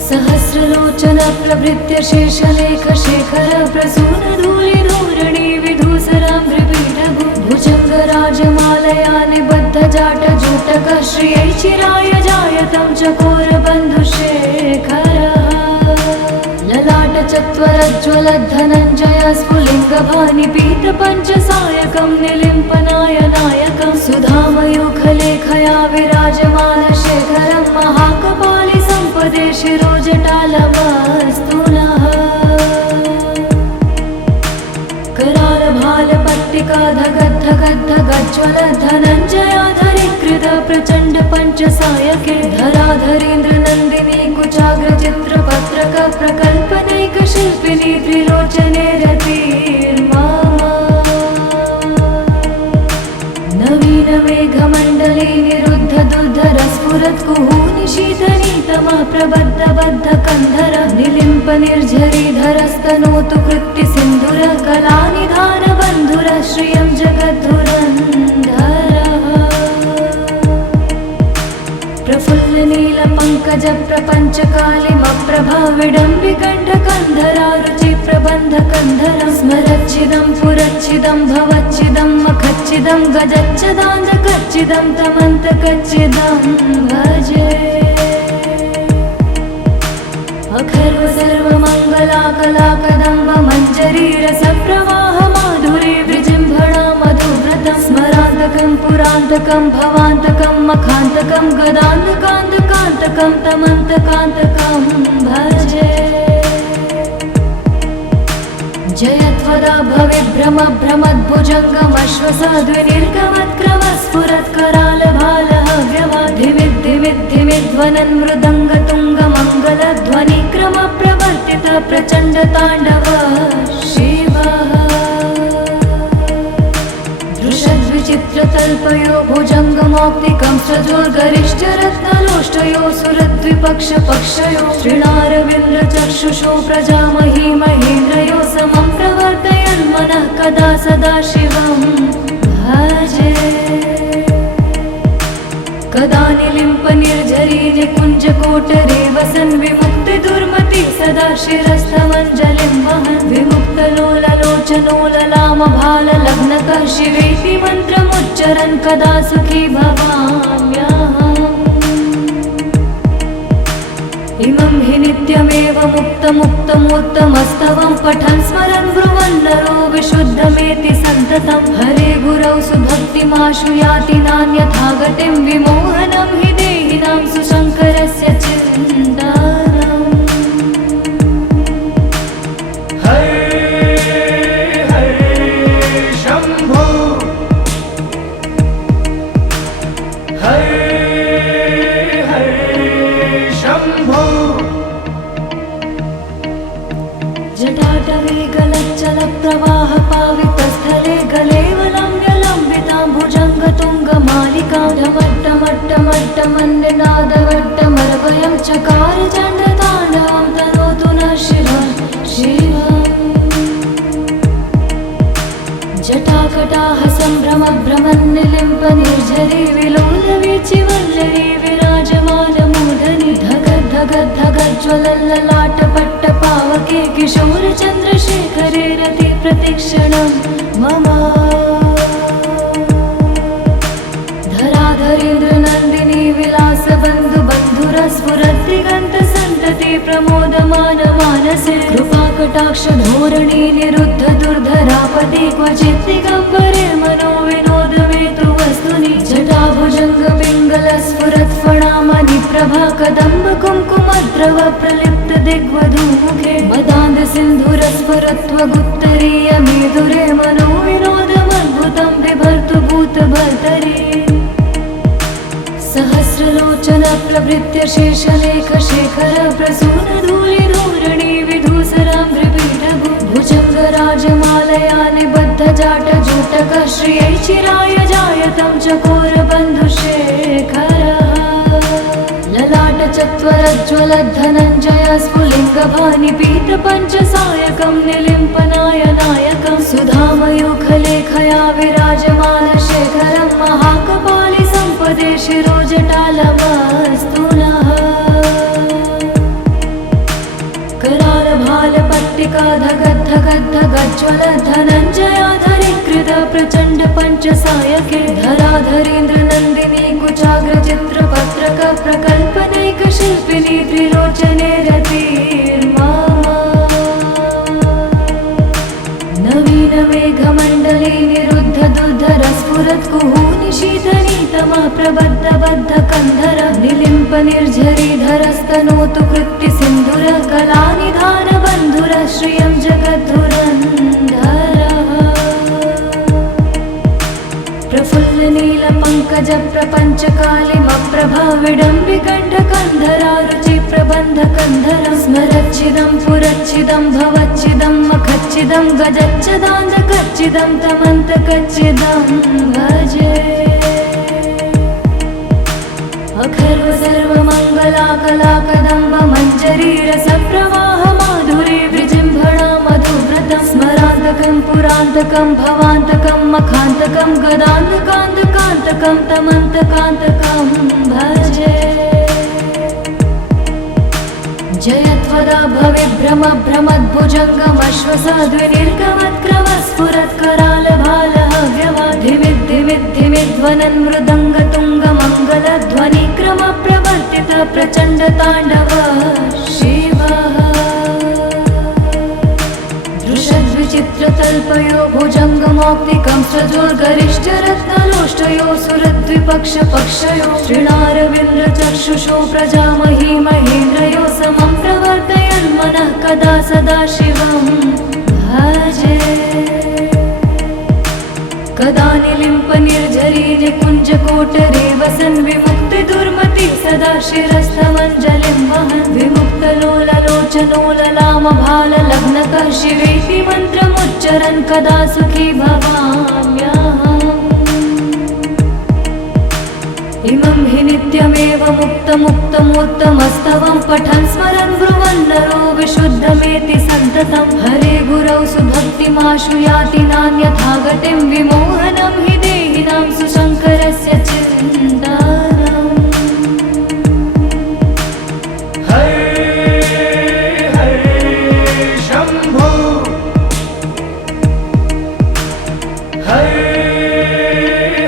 सहस्रलोचन प्रभृत्य शेषलेखशेखर प्रसूनधूलिधूरणि विधूसरां त्रिपीठभु भुजङ्गराजमालया निबद्धजाटजूटकः श्रियै चिराय जायतं चकोरबन्धुशेखरः। ललाटचत्वरज्ज्वलद्धनञ्जय स्फुलिङ्गभानिपीतपञ्चसायकं निलिम्पनायनायकं सुधामयूखलेखया विराजमानशेखरं महाकपालि सम्पदे शिरोजटालमस्तु नः। करालभालपट्टिका धगद्धगद्धगज्ज्वलद्धनञ्जयाधरीकृत प्रचण्ड पञ्चसायके धराधरेन्द्रनन्दिनी कुचाग्रचित्रपत्रक प्रकल्पनैकशिल्पिनी त्रिलोचने रतिर्मा। नवीनमेघमण्डले निरुद्ध दुर्धरस्फुरत्कुहूनि शीतनीतमः प्रबद्धबद्धकन्धर निलिम्पनिर्झरीधरस्तनोतु कृत्तिसिन्धुरः कलानिधानबन्धुरः श्रियं जगद्धुरन्धरः। प्रफुल्लनीलपङ्कजप्रपञ्चकालिमप्रभा विडम्बिकण्ठकन्धरा रुचिप्रबन्धकन्धरं स्मरच्छिदं पुरच्छिदं भवच्छिदं मखच्छिदं गजच्छदान्धकच्छिदं तमन्तकच्छिदं भजे। अखर्व सर्वमङ्गलाकलाकदम्ब मञ्जरीरसप्रवाह माधुरी विजृम्भणा मधुव्रतं स्मरान्तकं पुरान्तकं भवान्तकं मखान्तकं गदान्तकान्तकान्तकं तमन्तकान्तकं भजे। जयत्वदा भविभ्रमभ्रमद्भुजङ्गमश्वसाद्विनिर्गमत्क्रमस्फुरत्करालभालः व्यवाधिमिद्धिमिद्धिमिध्वनन् मृदङ्गतुङ्गमङ्गलध्वनिक्रमप्रवर्तित प्रचण्डताण्डव शिवः। दृशद्विचित्रतल्पयो भुजङ्गमौक्तिकं सजोर्गरिष्ठरत्नलोष्टयो सुरद्विपक्षपक्षयो श्रीणारविन्द्रचक्षुषो प्रजामही महेन्द्रयो समं प्रवर्तयन् मनः कदा सदा शिवं भजे। कदा निलिम्पनिर्झरी निकुञ्जकोटरे वसन् विमुक्तिदुर्मति सदा शिरस्थमञ्जलिं वहन् विमुक्तलोललोचनोललामभाललग्नकः शिवेति मन्त्रमुच्चरन् कदा सुखी भवाम्यहम्। इमं हि नित्यमेव मुक्तमुक्तमोत्तमस्तवं पठन् स्मरन् ब्रुवन् नरो विशुद्धमेति सन्ततं हरे गुरौ सुभक्तिमाशु याति नान्यथा गतिं विमोहनं हि देहिनां सुशङ्करस्य चिन्तानम् हर हर शम्भो हर हर शम्भो जटाटवे गलच्चलप्रवाह पावितस्थले गलेवलम्ब्यलम्बितां भुजङ्गतुङ्गमालिकां ढमट्टमट्टमट्टमन्निनादवट्टमरवयं चकार चण्डताण्डवं तनोतु नः शिवः शिवम् जटाकटाः सम्भ्रमभ्रमन्निलिम्प निर्झरी विलोलवीचिवल्लरी विराजमानमूर्धनि धगद्धगद्धगज्ज्वलल्ललाटपट्टपावके किशोरचन्द्रशेखरे रति प्रतिक्षणं मम धराधरेन्द्रनन्दिनी विलासबन्धु बन्धुरस्फुरद्दिगन्तसन्तति प्रमोदमान मानसे कृपाकटाक्ष धोरणी निरुद्ध दुर्धरापदे क्वचित् दिगम्बरे मनो विनोदमेतु वस्तुनि जटाभुजङ्ग पिङ्गलस्फुरत्फणामणि प्रभा कदम्ब कुङ्कुमद्रव प्रलिप्त दिग्वधूमुखे मदान्ध सिन्धुरस्फुरत्वगुत्तरीय मेधुरे मनो विनोदमद्भुतं बिभर्तु भूतभर्तरि सहस्रलोचन प्रभृत्य शेषलेख शेखर प्रसून धूलि धूरणि विधूसरां त्रिपीठभु भुजङ्गराजमालया निबद्ध जाट जूटक श्रियै चिराय जायतं चकोर बन्धुशेखरः ललाट चत्वरज्ज्वलद्धनञ्जय स्फुलिङ्गभानि पीत पञ्चसायकं निलिम्पनायनायकं सुधामयूखलेखया विराजमान शेखरं महाकपालि सम्पदे शिरोजटालमस्तु नः करालभालपट्टिका धगद्धगद्धगज्ज्वल धनञ्जयाधरीकृत प्रचण्ड पञ्चसायके धराधरेन्द्रनन्दिनी कुचाग्रचित्रपत्रक प्रकल्पनैकशिल्पिनी त्रिलोचने रतिर्मा नवीन मेघमण्डले निरुद्ध दुर्धरस्फुरत्कुहूनि शीतनीतमा प्रबद्ध बद्ध कन्धर निलिम्प निर्झरीधरस्तनोतु कृत्ति सिन्धुर कलानिधान बन्धुर श्रियं जगद्धुरन्धरः प्रफुल्ल नील पङ्कज प्रपञ्च कालिमप्रभा विडम्बिकण्ठ कन्धरा रुचि प्रबन्ध कन्धरं स्मरच्छिदं पुरच्छिदं भवच्छिदं मखच्छिदं गजच्छदान्धकच्छिदं तमन्तकच्छिदं भजे अखर्व सर्वमङ्गलाकलाकदम्ब मञ्जरी रसप्रवाह माधुरी विजृम्भणा मधुव्रतं स्मरान्तकं पुरान्तकं भवान्तकं मखान्तकं गदान्तकान्तकान्तकं तमन्तकान्तकं भजे जयत्वदा भविभ्रम भ्रमद्भुजङ्गमश्वसाद्विनिर्गमत्क्रमस्फुरत्करालभालहव्यवाधिमिद्धिमिद्धिमिध्वनन् मृदङ्गतुङ्गमङ्गलध्वनिक्रम प्रवर्तित प्रचण्ड ताण्डव शिवः दृशद्विचित्रतल्पयो भुजङ्गमौक्तिकं सजोर्गरिष्ठरत्नलोष्टयो सुरद्विपक्षपक्षयो श्रीणारविन्द्रचक्षुषो प्रजामही महेन्द्रयो समं प्रवर्तयन् मनः कदा सदा शिवं भजे कदा निलिम्प निर्झरी निकुञ्जकोटरे वसन् विमुक्ति दुर्मति सदा शिरस्थमञ्जलिं वहन् विमुक्तलोललोचनोललामभाललग्नकः शिवेति मन्त्रमुच्चरन् कदा सुखी भवाम्यहम् इमं हि नित्यमेव मुक्तमुत्तमोत्तमस्तवं पठन् स्मरन् ब्रुवन् नरो विशुद्धमेति सन्ततं हरे गुरौ सुभक्तिमाशु याति नान्यथा गतिं विमोहनं हि देहिनां सुशङ्करस्य चिन्तानम् हर हर शम्भो हर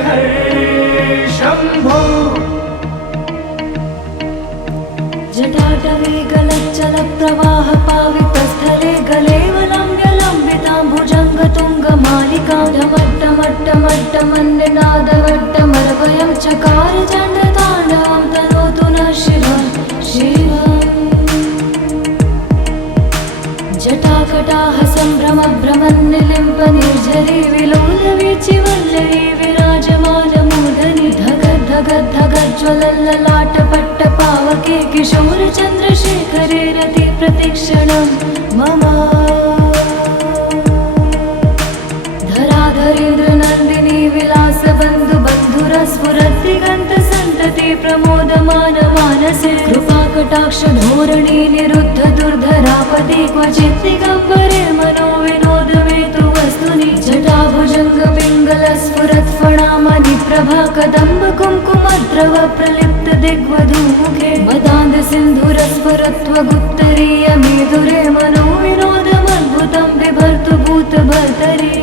हर शम्भो जटाटवे गलच्चलप्रवाह पावितस्थले गलेवलम्ब्यलम्बितां भुजङ्गतुङ्गमालिकां ढमट्टमट्टमट्टमन्निनादवट्टमरवयं चकार चण्डताण्डवं तनोतु शिवा शिवा जटाकटाह सम्भ्रमभ्रमन्निलिम्प निर्झरी विलोलवीचि वल्लरी विराजमानमूर्धनि धगद् धगद् धगज्ज्वलल्ललाटपट्ट पावके किशोर चन्द्रशेखरे रति प्रतिक्षणं मम धराधरेन्द्र नन्दिनी विलास बन्धु बन्धुरस्फुरद्दिगन्त सन्तति प्रमोदमान मानसे कृपाकटाक्ष धोरणी निरुद्ध दुर्धरापति क्वचित् दिगम्बरे मनो विनोदमेतु वस्तुनि जटाभुजङ्ग पिङ्गल स्फुरत् फणामणि प्रभा कदम्ब कुङ्कुमद्रव प्रलिप्त दिग्वधूमुखे मदान्ध सिन्धुरस्फुरत्वगुत्तरीय मेधुरे मनो विनोदमद्भुतं बिभर्तु भूतभर्तरि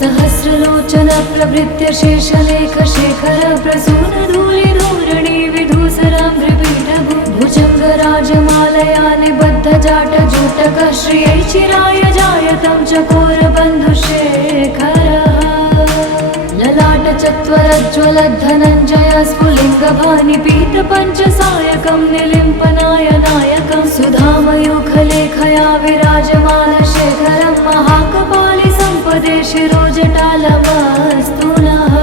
सहस्रलोचन प्रभृत्य शेषलेख शेखर प्रसून धूलि धूरणि विधूसराम्भ्रिपीठभु भुजङ्ग राजमालया निबद्ध जाट जोटक श्रियै चिराय जायतं चकोर बन्धुशेखरः ललाट चत्वरज्ज्वलद्धनञ्जय स्फुलिङ्गभानि पीत पञ्चसायकं निलिम्पनाय नायकं सुधामयूखलेखया विराजमान शेखरं महाकपालि सम्पदे शिरोजटालमस्तु नः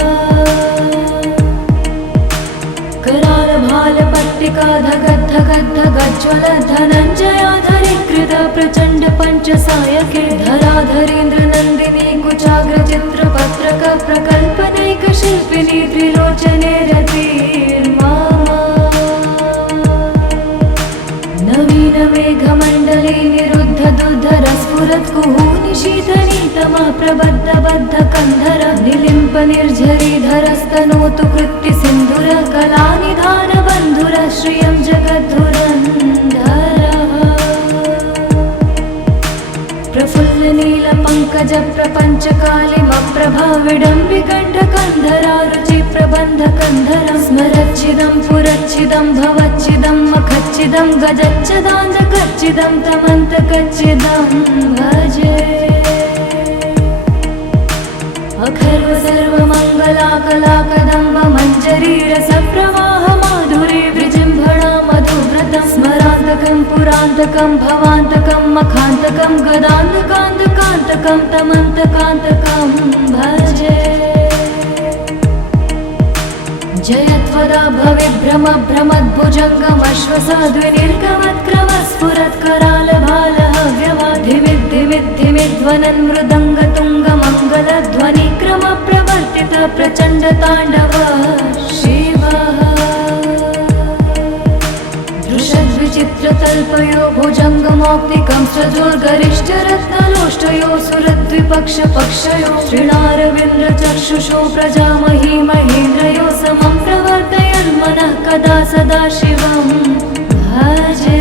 करालभालपट्टिका धगद् धगद् धगज्ज्वल धनञ्जयाधरीकृत प्रचण्ड पञ्चसायके धराधरेन्द्र नन्दिनी कुचाग्र चित्रपत्रक प्रकल्पनैक शिल्पिनी त्रिलोचने रतिर्मा नवीन मेघमण्डले निरुद्ध दुर्धर स्फुरत् कुहूनि शीतनीतमा प्रबद्ध बद्ध कन्धर निलिम्प निर्झरीधरस्तनोतु कृत्ति सिन्धुर कलानिधान बन्धुर श्रियं जगद्धुरन्धरः प्रफुल्ल नील पङ्कज प्रपञ्च कालिमप्रभा विडम्बिकण्ठ कन्धरा रुचि प्रबन्ध कन्धर स्मरच्छिदं पुरच्छिदं भवच्छिदं मखच्छिदं गजच्छदान्धकच्छिदं तमन्तकच्छिदं भजे अखर्व सर्वमङ्गलाकलाकदम्ब मञ्जरी रसप्रवाह माधुरी विजृम्भणा मधुव्रतं स्मरान्तकं पुरान्तकं भवान्तकं मखान्तकं गदान्तकान्तकान्तकं तमन्तकान्तकं भजे जयत्वदा भविभ्रम भ्रमद्भुजङ्गमश्वसाद्विनिर्गमत्क्रम स्फुरत्करालभालहव्यवाधिमिद्धिमिद्धिमिध्वनन् मृदङ्गतुङ्गमङ्गलध्वनिक्रम प्रवर्तित प्रचण्ड ताण्डव शिवः दृशद्विचित्रतल्पयो भुजङ्गमौक्तिकं सजोर्गरिष्ठरत्नलोष्टयो सुरद्विपक्षपक्षयो श्रीणारविन्द्रचक्षुषो प्रजामही महेन्द्रयो समं प्रवर्तयन्मनः कदा सदा शिवं भजे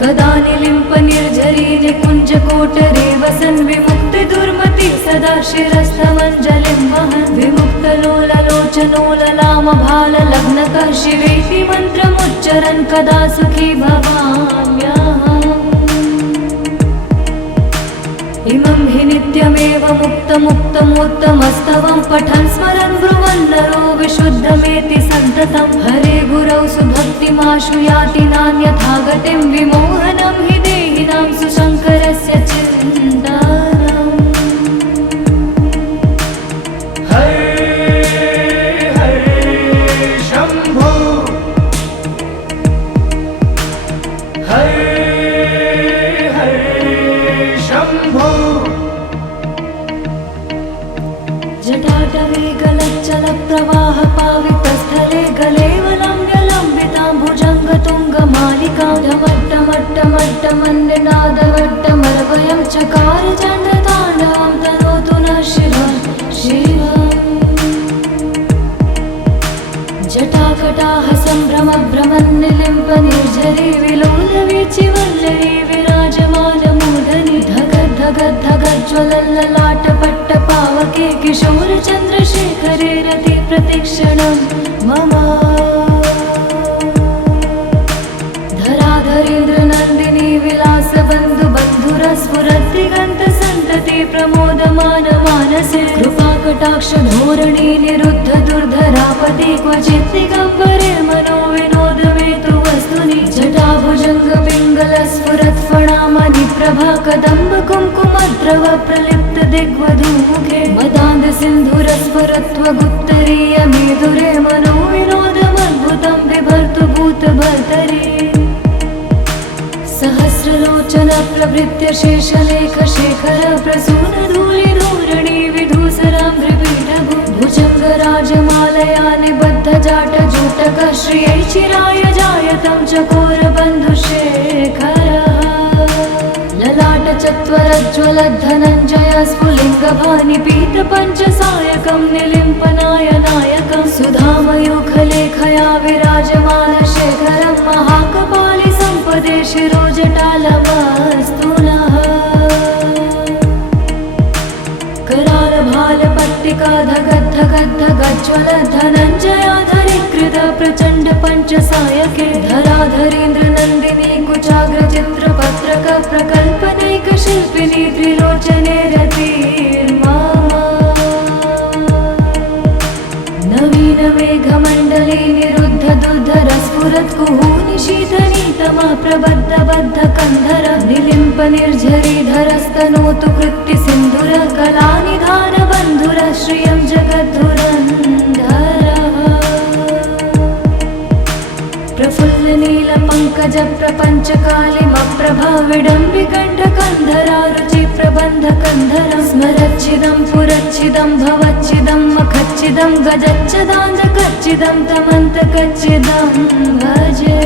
कदा निलिम्प निर्झरी निकुञ्जकोटरे वसन् विमुक्ति दुर्मति सदा शिरस्थमञ्जलिं वहन् विमुक्तलोललोचनोललाम भाललग्नकः शिवेति मन्त्रमुच्चरन् कदा सुखी भवाम्यहम् इमं हि नित्यमेव मुक्तमुत्तमोत्तमस्तवं पठन् स्मरन् ब्रुवन् नरो विशुद्धमेति सन्ततं हरे गुरौ सुभक्तिमाशु याति नान्यथा गतिं विमोहनं हि देहिनां सुशङ्करस्य चिन्तनम् हरे हरे शम्भो हरे हरे शम्भो जटाटवे गलच्चल प्रवाह पावितस्थले गलेवलम्ब्यलम्बितां भुजङ्गतुङ्गमालिकां ढमट्टमट्टमट्टमन्निनादवट्टमरवयं चकार चण्डताण्डवं तनोतु नः शिवा शिवा जटाकटाह सम्भ्रमभ्रमन्निलिम्प निर्झरी विलोलवीचि वल्लरी विराजमानमूर्धनि धगद् धगद् धगज्ज्वलल्ललाटपट्ट पावके किशोर चन्द्रशेखरे रति प्रतिक्षणं मम धराधरेन्द्र नन्दिनी विलास बन्धु बन्धुरस्फुरद्दिगन्त सन्तति प्रमोदमान मानसे कृपाकटाक्ष कृपाकटाक्षधोरणी निरुद्ध दुर्धरापदे क्वचित् दिगम्बरे मनोविनोदमेतु वस्तुनि जटाभुजङ्ग पिङ्गलस्फुरत्फणामणि प्रभा कदम्ब कुङ्कुमद्रव प्रलिप्त दिग्वधूमुखे मदान्ध सिन्धुरस्फुरत्वगुत्तरीय मेधुरे मनोविनोदमद्भुतं बिभर्तु भूतभर्तरि सहस्रलोचन प्रभृत्य शेषलेख शेखर प्रसून धूलि धूरणि विधूसराम्भ्रिपीठभु भुजङ्गराजमालया निबद्ध जाट जूटक श्रियै चिराय जायतं चकोर बन्धुशेखरः ललाट चत्वरज्ज्वलद्धनञ्जय स्फुलिङ्गभानि पीत पञ्चसायकं निलिम्पनायनायकं सुधामयूखलेखया विराजमान शेखरं महाकपालि सम्पदे शिरोजटालमस्तु नः करालभालपट्टिका धगद्धगद्धगज्ज्वल धनञ्जयाधरीकृत प्रचण्ड पञ्चसायके धराधरेन्द्र नन्दिनी कुचाग्रचित्रपत्रक प्रकल्पनैक शिल्पिनी त्रिलोचने रतिर्मा नवीन मेघमण्डले निरुद्ध दुर्धर स्फुरत्कुहूनि शीतनीतमा प्रबद्ध बद्ध कन्धर निलिम्प निर्झरीधरस्तनोतु कृत्ति सिन्धुर कलानिधान बन्धुर श्रियं जगद्धुरन्धरः प्रफुल्ल नील पङ्कज प्रपञ्च कालिमप्रभा विडम्बिकण्ठ कन्धरा रुचि प्रबन्ध कन्धरं स्मरच्छिदं पुरच्छिदं भवच्छिदं मखच्छिदं गजच्छदान्धकच्छिदं तमन्तकच्छिदं भजे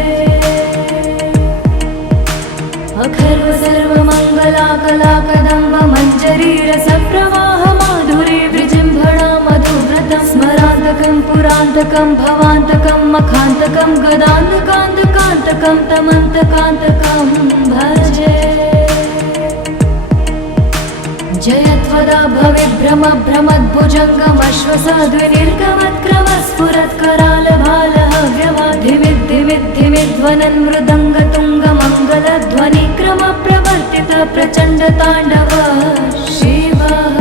अखर्व सर्वमङ्गला कला कदम्ब मञ्जरी रसप्रवाह माधुरी विजृम्भणा मधुव्रतं स्मरान्तकं पुरान्तकं भवान्तकं मखान्तकं गदान्तकान्तकान्तकं तमन्तकान्तकं भजे जयत्वदा भविभ्रम भ्रमद्भुजङ्गमश्वसाद्विनिर्गमत्क्रमस्फुरत्करालभालहव्यवाधिमिद्धिमिद्धिमिध्वनन् मृदङ्गतुङ्गमङ्गलध्वनिक्रम प्रवर्तित प्रचण्ड ताण्डव शिवः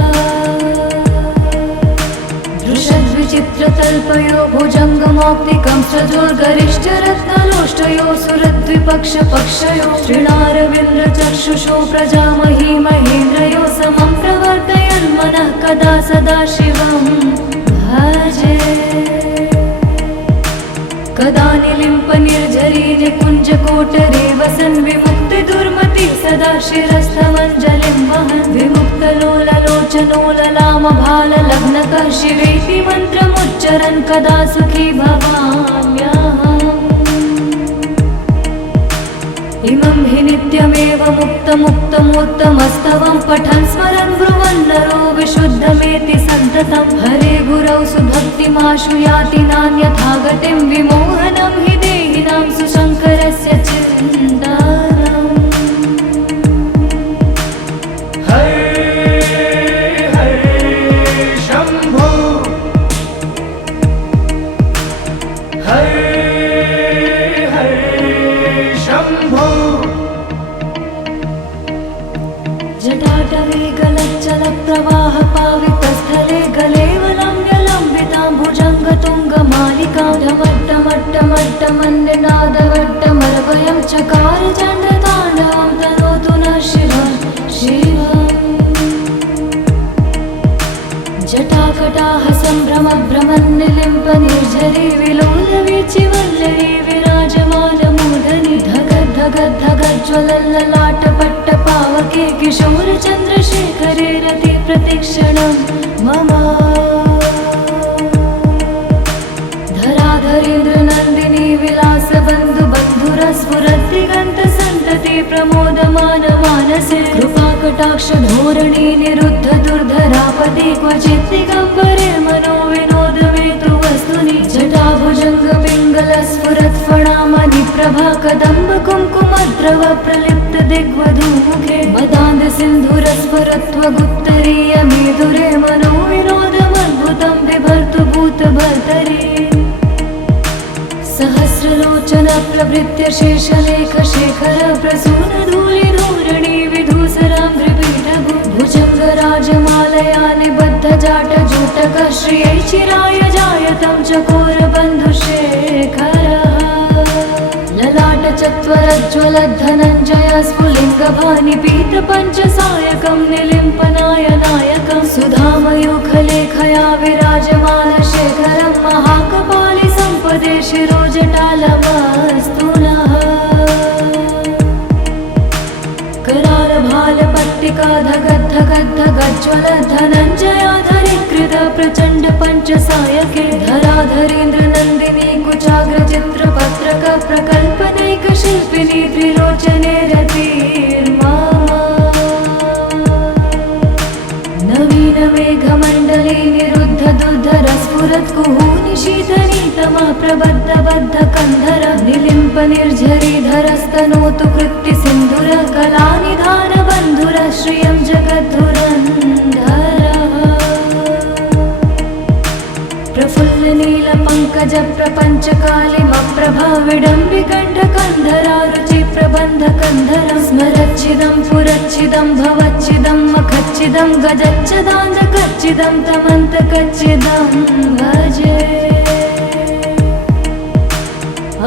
दृशद्विचित्रतल्पयो भुजङ्गमौक्तिकं सजोर्गरिष्ठरत्नलोष्टयो सुरद्विपक्षपक्षयो श्रीणारविन्द्रचक्षुषो प्रजामही महेन्द्रयो समं प्रवर्तयन् मनः कदा सदा शिवं भजे कदा निलिम्प निर्झरी निकुञ्जकोटरे वसन् विमुक्ति दुर्मति सदा शिरस्थमञ्जलिं वहन् विमुक्तलोललोचनोललामभाललग्नकः शिवेति मन्त्रमुच्चरन् कदा सुखी भवाम्यहम् इमं हि नित्यमेव मुक्तमुक्तमोत्तमस्तवं पठन् स्मरन् ब्रुवन् नरो विशुद्धमेति सन्ततं हरे गुरौ सुभक्तिमाशु याति नान्यथा गतिं विमोहनं हि देहिनां सुशङ्करस्य चिन्तनम् हरे हरे शम्भो हरे हरे शम्भो जटाटवे गलच्चल प्रवाह पावितस्थले गलेवलम्ब्यलम्बितां भुजङ्गतुङ्गमालिकां ढमट्टमट्टमट्टमन्निनादवट्टमर्वयं चकार चण्डताण्डवं तनोतु नः शिवः शिवम् जटाकटाह सम्भ्रमभ्रमन्निलिम्प निर्झरी विलोलवीचिवल्लरी विराजमानमूर्धनि धगद्धगद्धगज्ज्वलल्ललाटपट्टपावके किशोरचन्द्रशेखरे रति प्रतिक्षणं मम धराधरेन्द्र नन्दिनी विलासबन्धु बन्धुरस्फुरद्दिगन्तसन्तति प्रमोदमान मानसे कृपाकटाक्षधोरणी निरुद्ध दुर्धरापदे क्वचित् दिगम्बरे मनोविनोदमेतु वस्तुनि जटाभुजङ्ग पिङ्गलस्फुरत्फणामणि प्रभा कदम्ब कुङ्कुमद्रव प्रलिप्त दिग्वधूमुखे मदान्ध सिन्धुरस्फुरत्वगुत्तरीय मेधुरे मनोविनोदमद्भुतं बिभर्तु भूतभर्तरि सहस्रलोचन प्रभृत्य शेषलेख शेखर प्रसून धूलि धूरणि विधूसराम्भ्रिपीठभु भुजङ्गराजमालया निबद्धजाटजूटकः श्रियै चिराय जायतं चकोरबन्धुशेखरः ललाटचत्वरज्ज्वलद्धनञ्जय स्फुलिङ्गभानि पीतपञ्चसायकं निलिम्पनायनायकं सुधामयूखलेखया विराजमानशेखरं महाकपालि सम्पदे शिरोजटालमस्तु नः करालभालपट्टिकाधगद्धगद्धगज्ज्वलद्धनञ्जयाधरीकृत प्रचण्ड पञ्चसायके धराधरेन्द्रनन्दिनी कुचाग्रचित्रपत्रक प्रकल्पनैकशिल्पिनी त्रिलोचने रतिर्मा नवीनमेघमण्डले निरुद्ध दुर्धरस्फुरत्कुहूनि शीतनीतमः प्रबद्धबद्धकन्धर निलिम्प निर्झरीधरस्तनोतु कृत्तिसिन्धुर कलानिधानबन्धुर श्रियं जगद्धुरन्धरः प्रफुल्लनीलपङ्कजप्रपञ्चकालिमप्रभाविडम्बिकण्ठकन्धरा रुचिप्रबन्धकन्धरं स्मरच्छिदं पुरच्छिदं भवच्छिदं मखच्छिदं गजच्छदान्धकच्छिदं तमन्तकच्छिदं भजे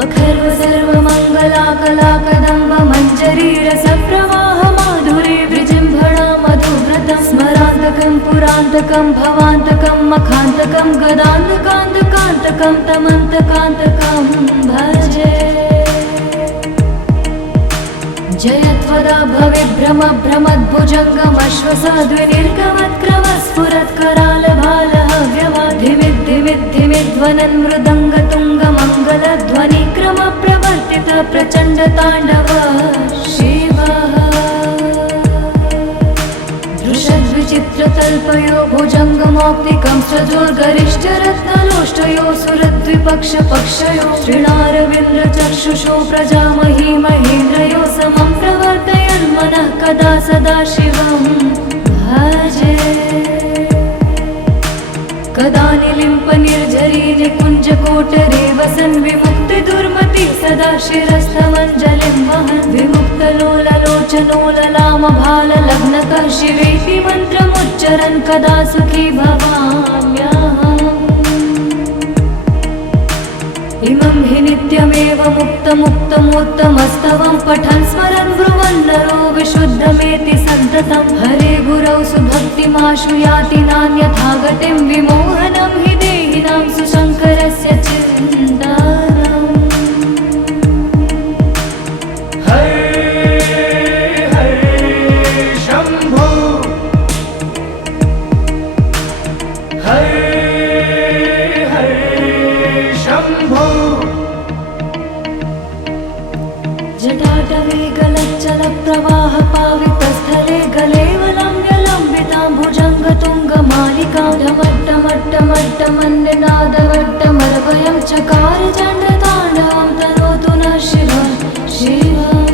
अखर्व सर्वमङ्गलाकलाकदम्ब मञ्जरीरसप्रवाह माधुरी विजृम्भणा मधुव्रतं स्मरान्तकं पुरान्तकं भवान्तकं मखान्तकं गदान्तकान्तकान्तकं तमन्तकान्तकं भजे जयत्वदा भविभ्रमभ्रमद्भुजङ्गमश्वसाद्विनिर्गमत्करालभालहव्यवाधिमिद्धिमिद्धिमिध्वनन् मृदङ्गतुङ्गमङ्गलध्वनिक्रमप्रवर्तित प्रचण्डताण्डव शिवः दृशद्विचित्रतल्पयो भुजङ्गमौक्तिकं स्रजोर्गरिष्ठरत्नलोष्टयो सुरद्विपक्षपक्षयो श्रीणारविन्द्रचक्षुषो प्रजामही महेन्द्रयो समं प्रवर्तयन्मनः कदा सदा शिवं भजे कदा निलिम्प निर्झरी निकुञ्जकोटरे वसन् विमुक्तिदुर्मति सदा शिरस्थमञ्जलिं वहन् विमुक्तलोललोचनोललामभाललग्नकः शिवेति मन्त्रमुच्चरन् कदा सुखी भवाम्यहम् इमं हि नित्यमेव मुक्तमुत्तमोत्तमस्तवं पठन् स्मरन् ब्रुवन् नरो विशुद्धमेति सन्ततं हरे गुरौ सुभक्तिमाशु याति नान्यथा गतिं विमोहनं हि देहिनां सुशङ्करस्य चिन्तनम् हरे हरे शम्भो हरे हरे शम्भो जटाटवे गलच्चलप्रवाह पावितस्थले गलेवलम्ब्यलम्बितां भुजङ्गतुङ्गमालिकां ढमट्टमट्टमट्टमन्निनादवट्टमरवयं चकार चण्डताण्डवं तनोतु नः शिवः शिवम्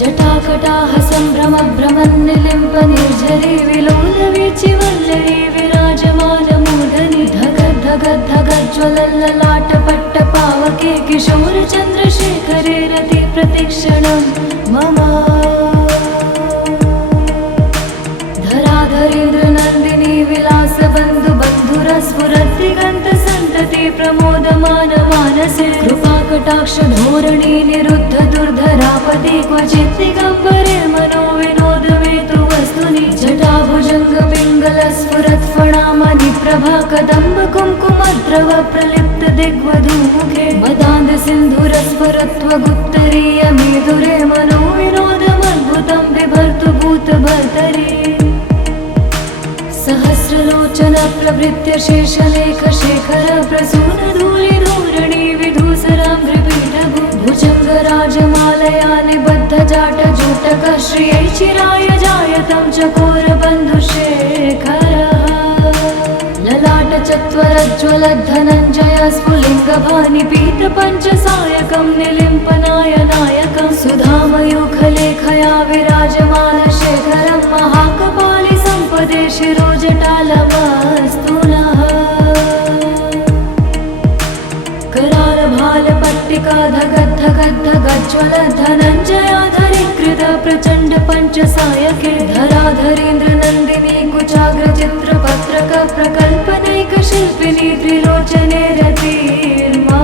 जटाकटाह सम्भ्रमभ्रमन्निलिम्प निर्झरी विलोलवीचिवल्लरी विराजमानमूर्धनि धगद्धगद्धगज्ज्वलल्ललाटपट्टपावके किशोरचन्द्रशेखरे रति प्रतिक्षणं मम धराधरेन्द्रनन्दिनी विलासबन्धुबन्धुरस्फुरद्दिगन्तसन्तति प्रमोदमानमानसे कृपाकटाक्षधोरणी निरुद्ध दुर्धरापति क्वचित् दिगम्बरे मनो विनोदमेतु वस्तुनि जटाभुजङ्गपिङ्गलस्फुरत्फणामणिप्रभा कदम्ब कुङ्कुमद्रव प्रलिप्त दिग्वधूमुखे मदान्धसिन्धुरस्फुरत्वगुत्तरीय मेधुरे मनो विनोदमद्भुतं बिभर्तु भूतभर्तरि सहस्रलोचन प्रभृत्य शेषलेखशेखर प्रसूनधूलिधूरणि विधूसराङ्घ्रिपीठभु भुजङ्गराजमालया निबद्धजाटजूटकः श्रियै चिराय जायतं चकोरबन्धुशेखरः ललाटचत्वरज्ज्वलद्धनञ्जय स्फुलिङ्गभानि पीतपञ्चसायकं निलिम्पनायनायकं सुधामयूखलेखया विराजमानशेखरं महाकपालि सम्पदे शिरोजटालमस्तु नः करालभालपट्टिकाधगद्धगद्धगज्ज्वलद्धनञ्जयाधरी धरीकृत प्रचण्ड पञ्चसायके धराधरेन्द्र नन्दिनी कुचाग्र चित्रपत्रक प्रकल्पनैक शिल्पिनी त्रिलोचने रतिर्मा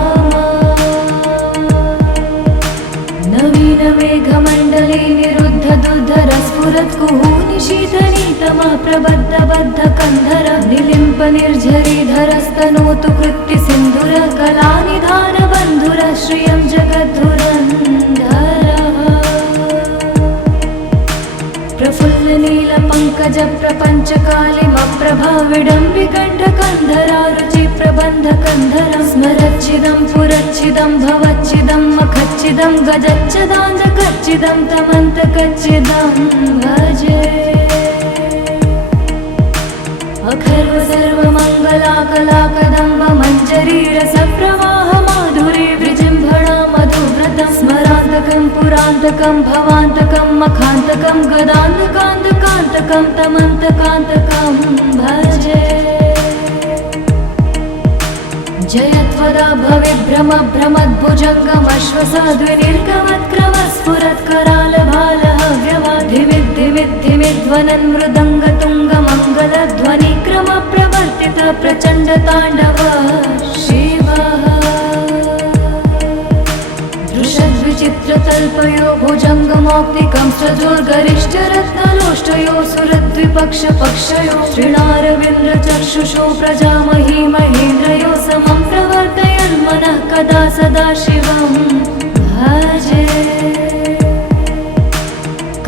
नवीन मेघमण्डले निरुद्ध दुर्धर स्फुरत्कुहूनि शीतनीतमा प्रबद्ध बद्ध कन्धर निलिम्प निर्झरीधरस्तनोतु कृत्ति सिन्धुर कलानिधान बन्धुर श्रियं जगद्धुरन्धरः प्रफुल्ल नील पंकज प्रपंच कालिमप्रभा विडम्बिकण्ठ कन्धरा रुचि प्रबन्ध कन्धर स्मरच्चिदं पुरच्चिदं भवच्चिदं मखच्चिदं गजच्चदान्धकच्चिदं तमन्तकच्चिदं भजे अखर्व सर्वमङ्गलाकलाकदम्ब मञ्जरी रसप्रवाह माधुरी विजृम्भणा मधुव्रतं स्मरान्तकं पुरान्तकं भवान्तकं मखान्तकं गदान्तकान्तकान्तकं तमन्तकान्तकं भजे जयत्वदा भविभ्रम भ्रमद्भुजङ्गमश्वसाद्विनिर्गमत्क्रमस्फुरत्करालभालहव्यवाधिमिद्धिमिद्धिमिध्वनन् मृदङ्गतुङ्गमङ्गलध्वनिक्रम प्रवर्तित प्रचण्ड ताण्डव शिवः दृशद्विचित्रतल्पयो भुजङ्गमौक्तिकं सजोर्गरिष्ठरत्नलोष्टयो सुरद्विपक्षपक्षयो श्रीणारविन्द्रचक्षुषो प्रजामही महेन्द्रयो समं प्रवर्तयन्मनः कदा सदा शिवं भजे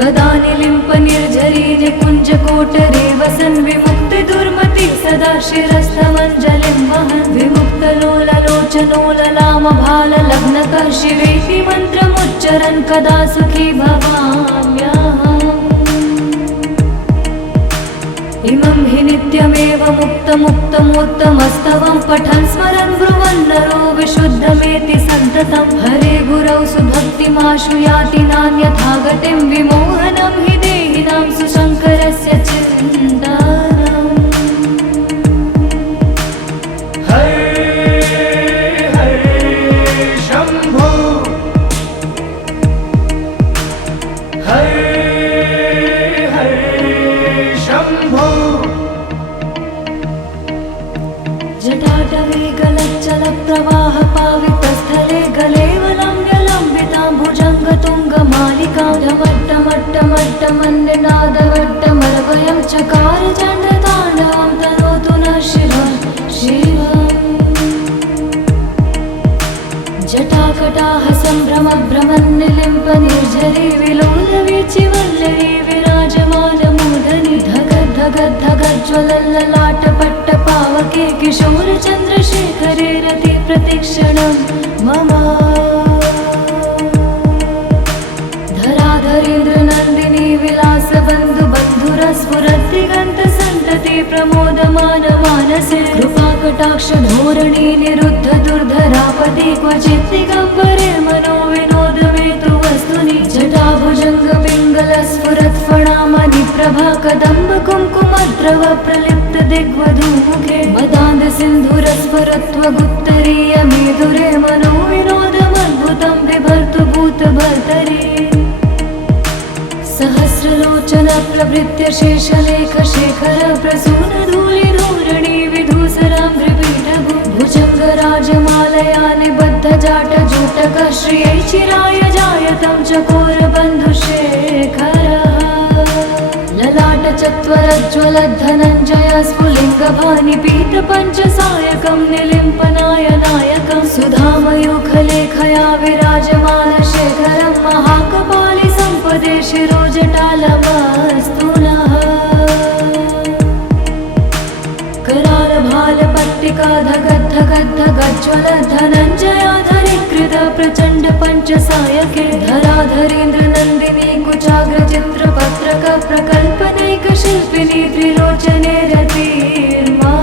कदा निलिम्प निर्झरी निकुञ्जकोटरे वसन् विमुक्तिदुर्मति सदा शिरस्थमञ्जलिं वहन् विमुक्तलोललोचनोललामभाललग्नकः शिवेति मन्त्रमुच्चरन् कदा सुखी भवाम्यहम् इमं हि नित्यमेव मुक्तमुक्तमोत्तमस्तवं पठन् स्मरन् ब्रुवन् नरो विशुद्धमेति सन्ततं हरे गुरौ सुभक्तिमाशु याति नान्यथा गतिं विमोहनं हि देहिनां सुशङ्करस्य चिन्तनम् हरे हरे शम्भो हरे हरे शम्भो जटाटवे गलच्चल प्रवाह पावितस्थले गलेवलम्ब्यलम्बितां भुजङ्गतुङ्गमालिकां ढमट्टमट्टमट्टमन्निनादवट्टमर्वयं चकार चण्डताण्डवं तनोतु नः शिवः शिवम् जटाकटाह सम्भ्रमभ्रमन्निलिम्प निर्झरी विलोलवीचिवल्लरी विराजमानमूर्धनि धगद्धगद्धगज्ज्वलल्ललाटपट्टपावके किशोरचन्द्रशेखरे रति प्रतिक्षणं मम धराधरेन्द्र नन्दिनी विलासबन्धु बन्धुरस्फुरद्दिगन्तसन्तति प्रमोदमान मानसे कृपाकटाक्ष धोरणी निरुद्ध दुर्धरापति क्वचित् दिगम्बरे मनो विनोदमेतु वस्तुनि जटाभुजङ्ग पिङ्गल स्फुरत्फणामणि प्रभा कदम्ब कुङ्कुमद्रव प्रलिप्त दिग्वधूमुखे मदान्ध सिन्धुरस्फुरत्वगुत्तरीय मेदुरे मनो विनोदमद्भुतं बिभर्तु भूतभर्तरि सहस्रलोचन प्रभृत्य शेषलेख शेखर प्रसून धूलिधूरणि विधूसराम्भ्रिपीठभु भुजङ्गराजमालया निबद्ध जाटजूटक श्रियै चिराय जायतं चकोरबन्धुशेखरः ललाट चत्वरज्ज्वलद्धनञ्जय स्फुलिङ्गभानि पञ्चसायकं निलिम्पनायनायकं सुधामयूखलेखया विराजमान शेखरं महाकपालि सम्पदे शिरोजटालमस्तु नः करालभालपट्टिका धगद्धगद्धगज्ज्वल धनञ्जयाधरीकृत प्रचण्ड पञ्चसायके धराधरेन्द्र नन्दिनी कुचाग्र चित्रपत्रक प्रकल्पनैक शिल्पिनी त्रिलोचने रतिर्मा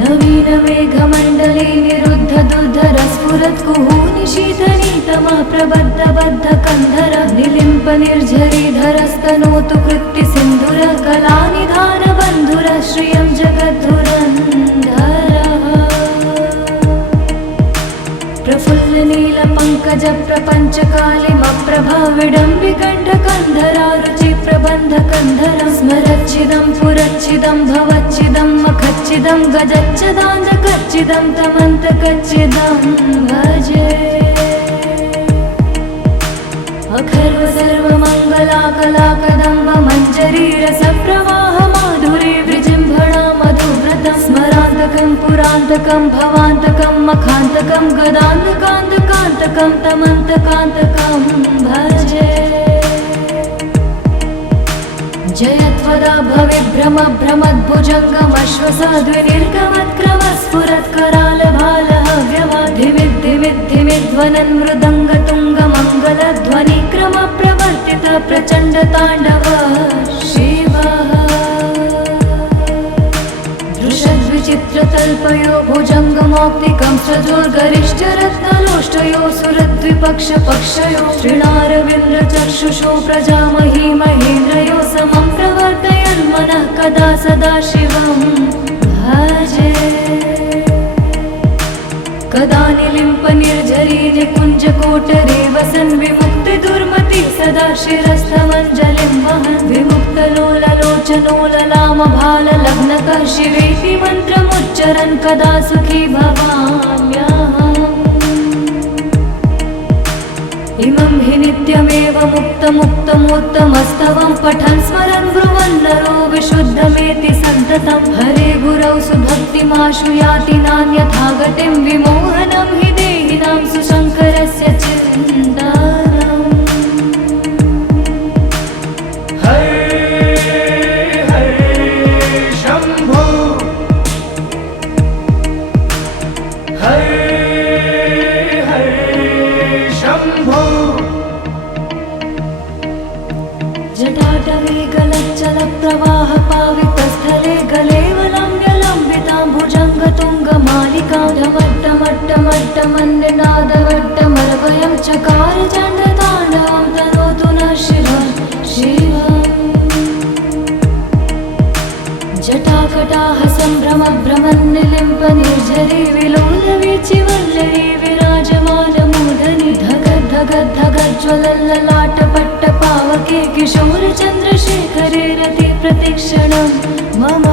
नवीन मेघमण्डले निरुद्ध दुर्धर स्फुरत्कुहूनि शीतनीतमा प्रबद्ध बद्ध कन्धर निलिम्प निर्झरीधरस्तनोतु कृत्ति सिन्धुर कलानिधान बन्धुर श्रियं जगद्धुरन्धरः प्रफुल्ल नील पंकज प्रपंच प्रबन्धकन्धरं स्मरच्चिदं पुरच्चिदं भवच्चिदं मखच्चिदं गजच्चिदाञ्जकच्चिदं तमन्तकच्चिदं भजे अखर्व सर्वमङ्गलाकलाकदम्ब मञ्जरीरसप्रवाह माधुरी विजृम्भणा मधुव्रतं स्मरान्तकं पुरान्तकं भवान्तकं मखान्तकं गदान्तकान्तकान्तकं तमन्तकान्तकं भजे जयत्वदा भविभ्रम भ्रमद्भुजङ्गमश्वसाद्विनिर्गमत्क्रम स्फुरत्करालभालहव्यवाधिमिद्धिमिद्धिमिध्वनन् मृदङ्गतुङ्गमङ्गलध्वनिक्रम प्रवर्तित प्रचण्डताण्डव शिवः दृशद्विचित्रतल्पयो भुजङ्गमौक्तिकं सजोर्गरिष्ठरत्नलोष्टयो सुरद्विपक्षपक्षयो श्रीणारविन्द्रचक्षुषो प्रजामही महेन्द्रयो समं प्रवर्तयन् मनः कदा सदा शिवं भजे कदा निलिम्प निर्झरी निकुञ्जकोटरे वसन् विमुक्तिदुर्मति सदा शिरस्थमञ्जलिं वहन् विमुक्तलोललोचनो ललामभाललग्नकः शिवेति मन्त्रमुच्चरन् कदा सुखी भवाम्यहम् इमं हि नित्यमेव मुक्तमुक्तमोत्तमस्तवं पठन् स्मरन् ब्रुवन् नरो विशुद्धमेति सन्ततं हरे गुरौ सुभक्तिमाशु याति नान्यथा गतिं विमोहनं हि देहिनां सुशङ्करस्य चिन्तनम् हरे हरे शम्भो हरे शम्भो जटाटवे गलच्चलप्रवाह पावितस्थले गलेवलम्ब्यलम्बितां भुजङ्गतुङ्गमालिकां ढमट्टमट्टमट्टमन्निनादवट्टमरवयं चकार चण्डताण्डवं तनोतु नः शिवः शिवम् जटाकटाह सम्भ्रमभ्रमन्निलिम्प निर्झरी विलोलवीचिवल्लरी विराजमानमूर्धनि धगद्धगद्धगज्ज्वलल्ललाटपट्टपावके किशोरचन्द्रशेखरे रति प्रतिक्षणं मम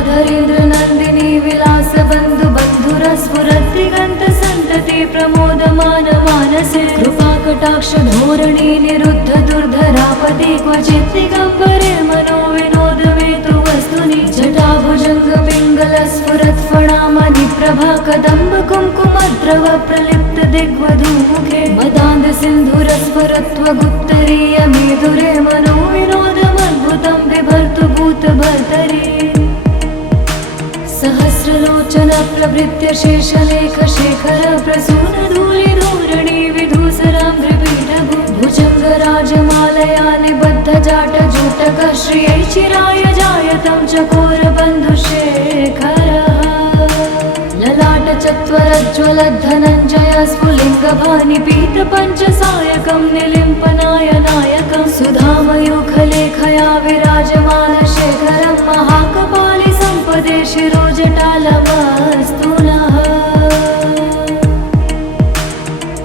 धराधरेन्द्रनन्दिनी विलासबन्धुबन्धुरस्फुरद्दिगन्तसन्तति प्रमोदमानमानसे कृपाकटाक्षधोरणी निरुद्ध दुर्धरापदे क्वचित् दिगम्बरे मनो विनोदमेतु वस्तुनि जटाभुजङ्गपिङ्गलस्फुरत्फणामणिप्रभा कदम्ब कुङ्कुमद्रव प्रलिप्त दिग्वधूमुखे मदान्दसिन्धुरस्फुरत्वगुप्तरीयमेधुरे मनो विनोदमद्भुतं बिभर्तु भूतभर्तरि सहस्रलोचन प्रभृत्य शेषलेखशेखर प्रसूनधूलिधूरणि विधूसराङ्घ्रिपीठभु भुजङ्गराजमालया निबद्धजाटजूटक श्रियै चिराय जायतं चकोरबन्धुशेखरः ललाटचत्वरज्ज्वलद्धनञ्जय स्फुलिङ्गभानिपीतपञ्चसायकं निलिम्पनायनायकं सुधामयूखलेखया विराजमानशेखरं महाकपालि सम्पदे शिरोजटालमस्तु नः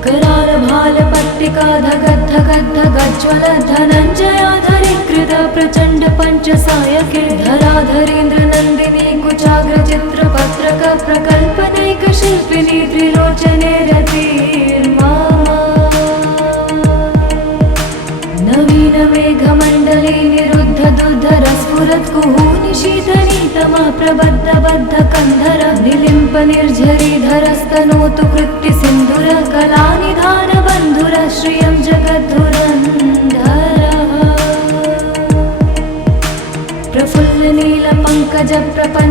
करालभालपट्टिका धगद्धगद्धगज्ज्वलद्धनञ्जयाधरीकृत प्रचण्ड पञ्चसायके धराधरेन्द्रनन्दिनी कुचाग्रचित्रपत्रक प्रकल्पनैकशिल्पिनी त्रिलोचने रतिर्मा नवीनमेघमण्डले निरुद्ध दुर्धरस्फुरत्कुहूनि शीतनीतमः प्रबद्धबद्धकन्धर निलिम्प निर्झरीधरस्तनोतु कृत्तिसिन्धुर कलानिधानबन्धुर श्रियं जगद्धुरन्धरः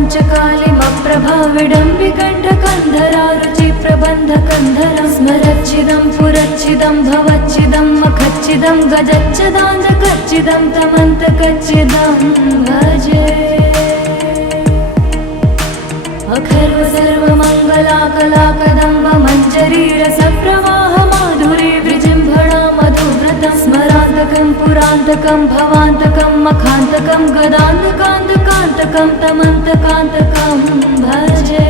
प्रफुल्लनीलपङ्कजप्रपञ्चकालिमप्रभा विडम्बिकण्ठकन्धरा रुचिप्रबन्धकन्धरं स्मरच्चिदं पुरच्चिदं भवच्चिदं मखच्चिदं गजच्चिदाञ्जकच्चिदं तमन्तकच्चिदं भजे अखर्व सर्वमङ्गलाकलाकदम्ब मञ्जरीरसप्रवाह माधुरी विजृम्भणा मधुव्रतं स्मरान्तकं पुरान्तकं भवान्तकं मखान्तकं गदान्तकान्तकान्तकं तमन्तकान्तकं भजे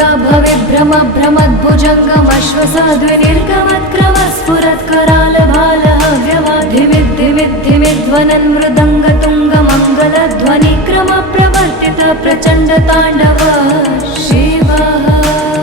भविभ्रम भ्रमद्भुजङ्गमश्वसाद्विनिर्गमत्क्रम स्फुरत्करालभालः धिमिद्धिमिद्धिमिध्वनन् मृदङ्गतुङ्गमङ्गलध्वनिक्रम प्रवर्तित प्रचण्ड ताण्डव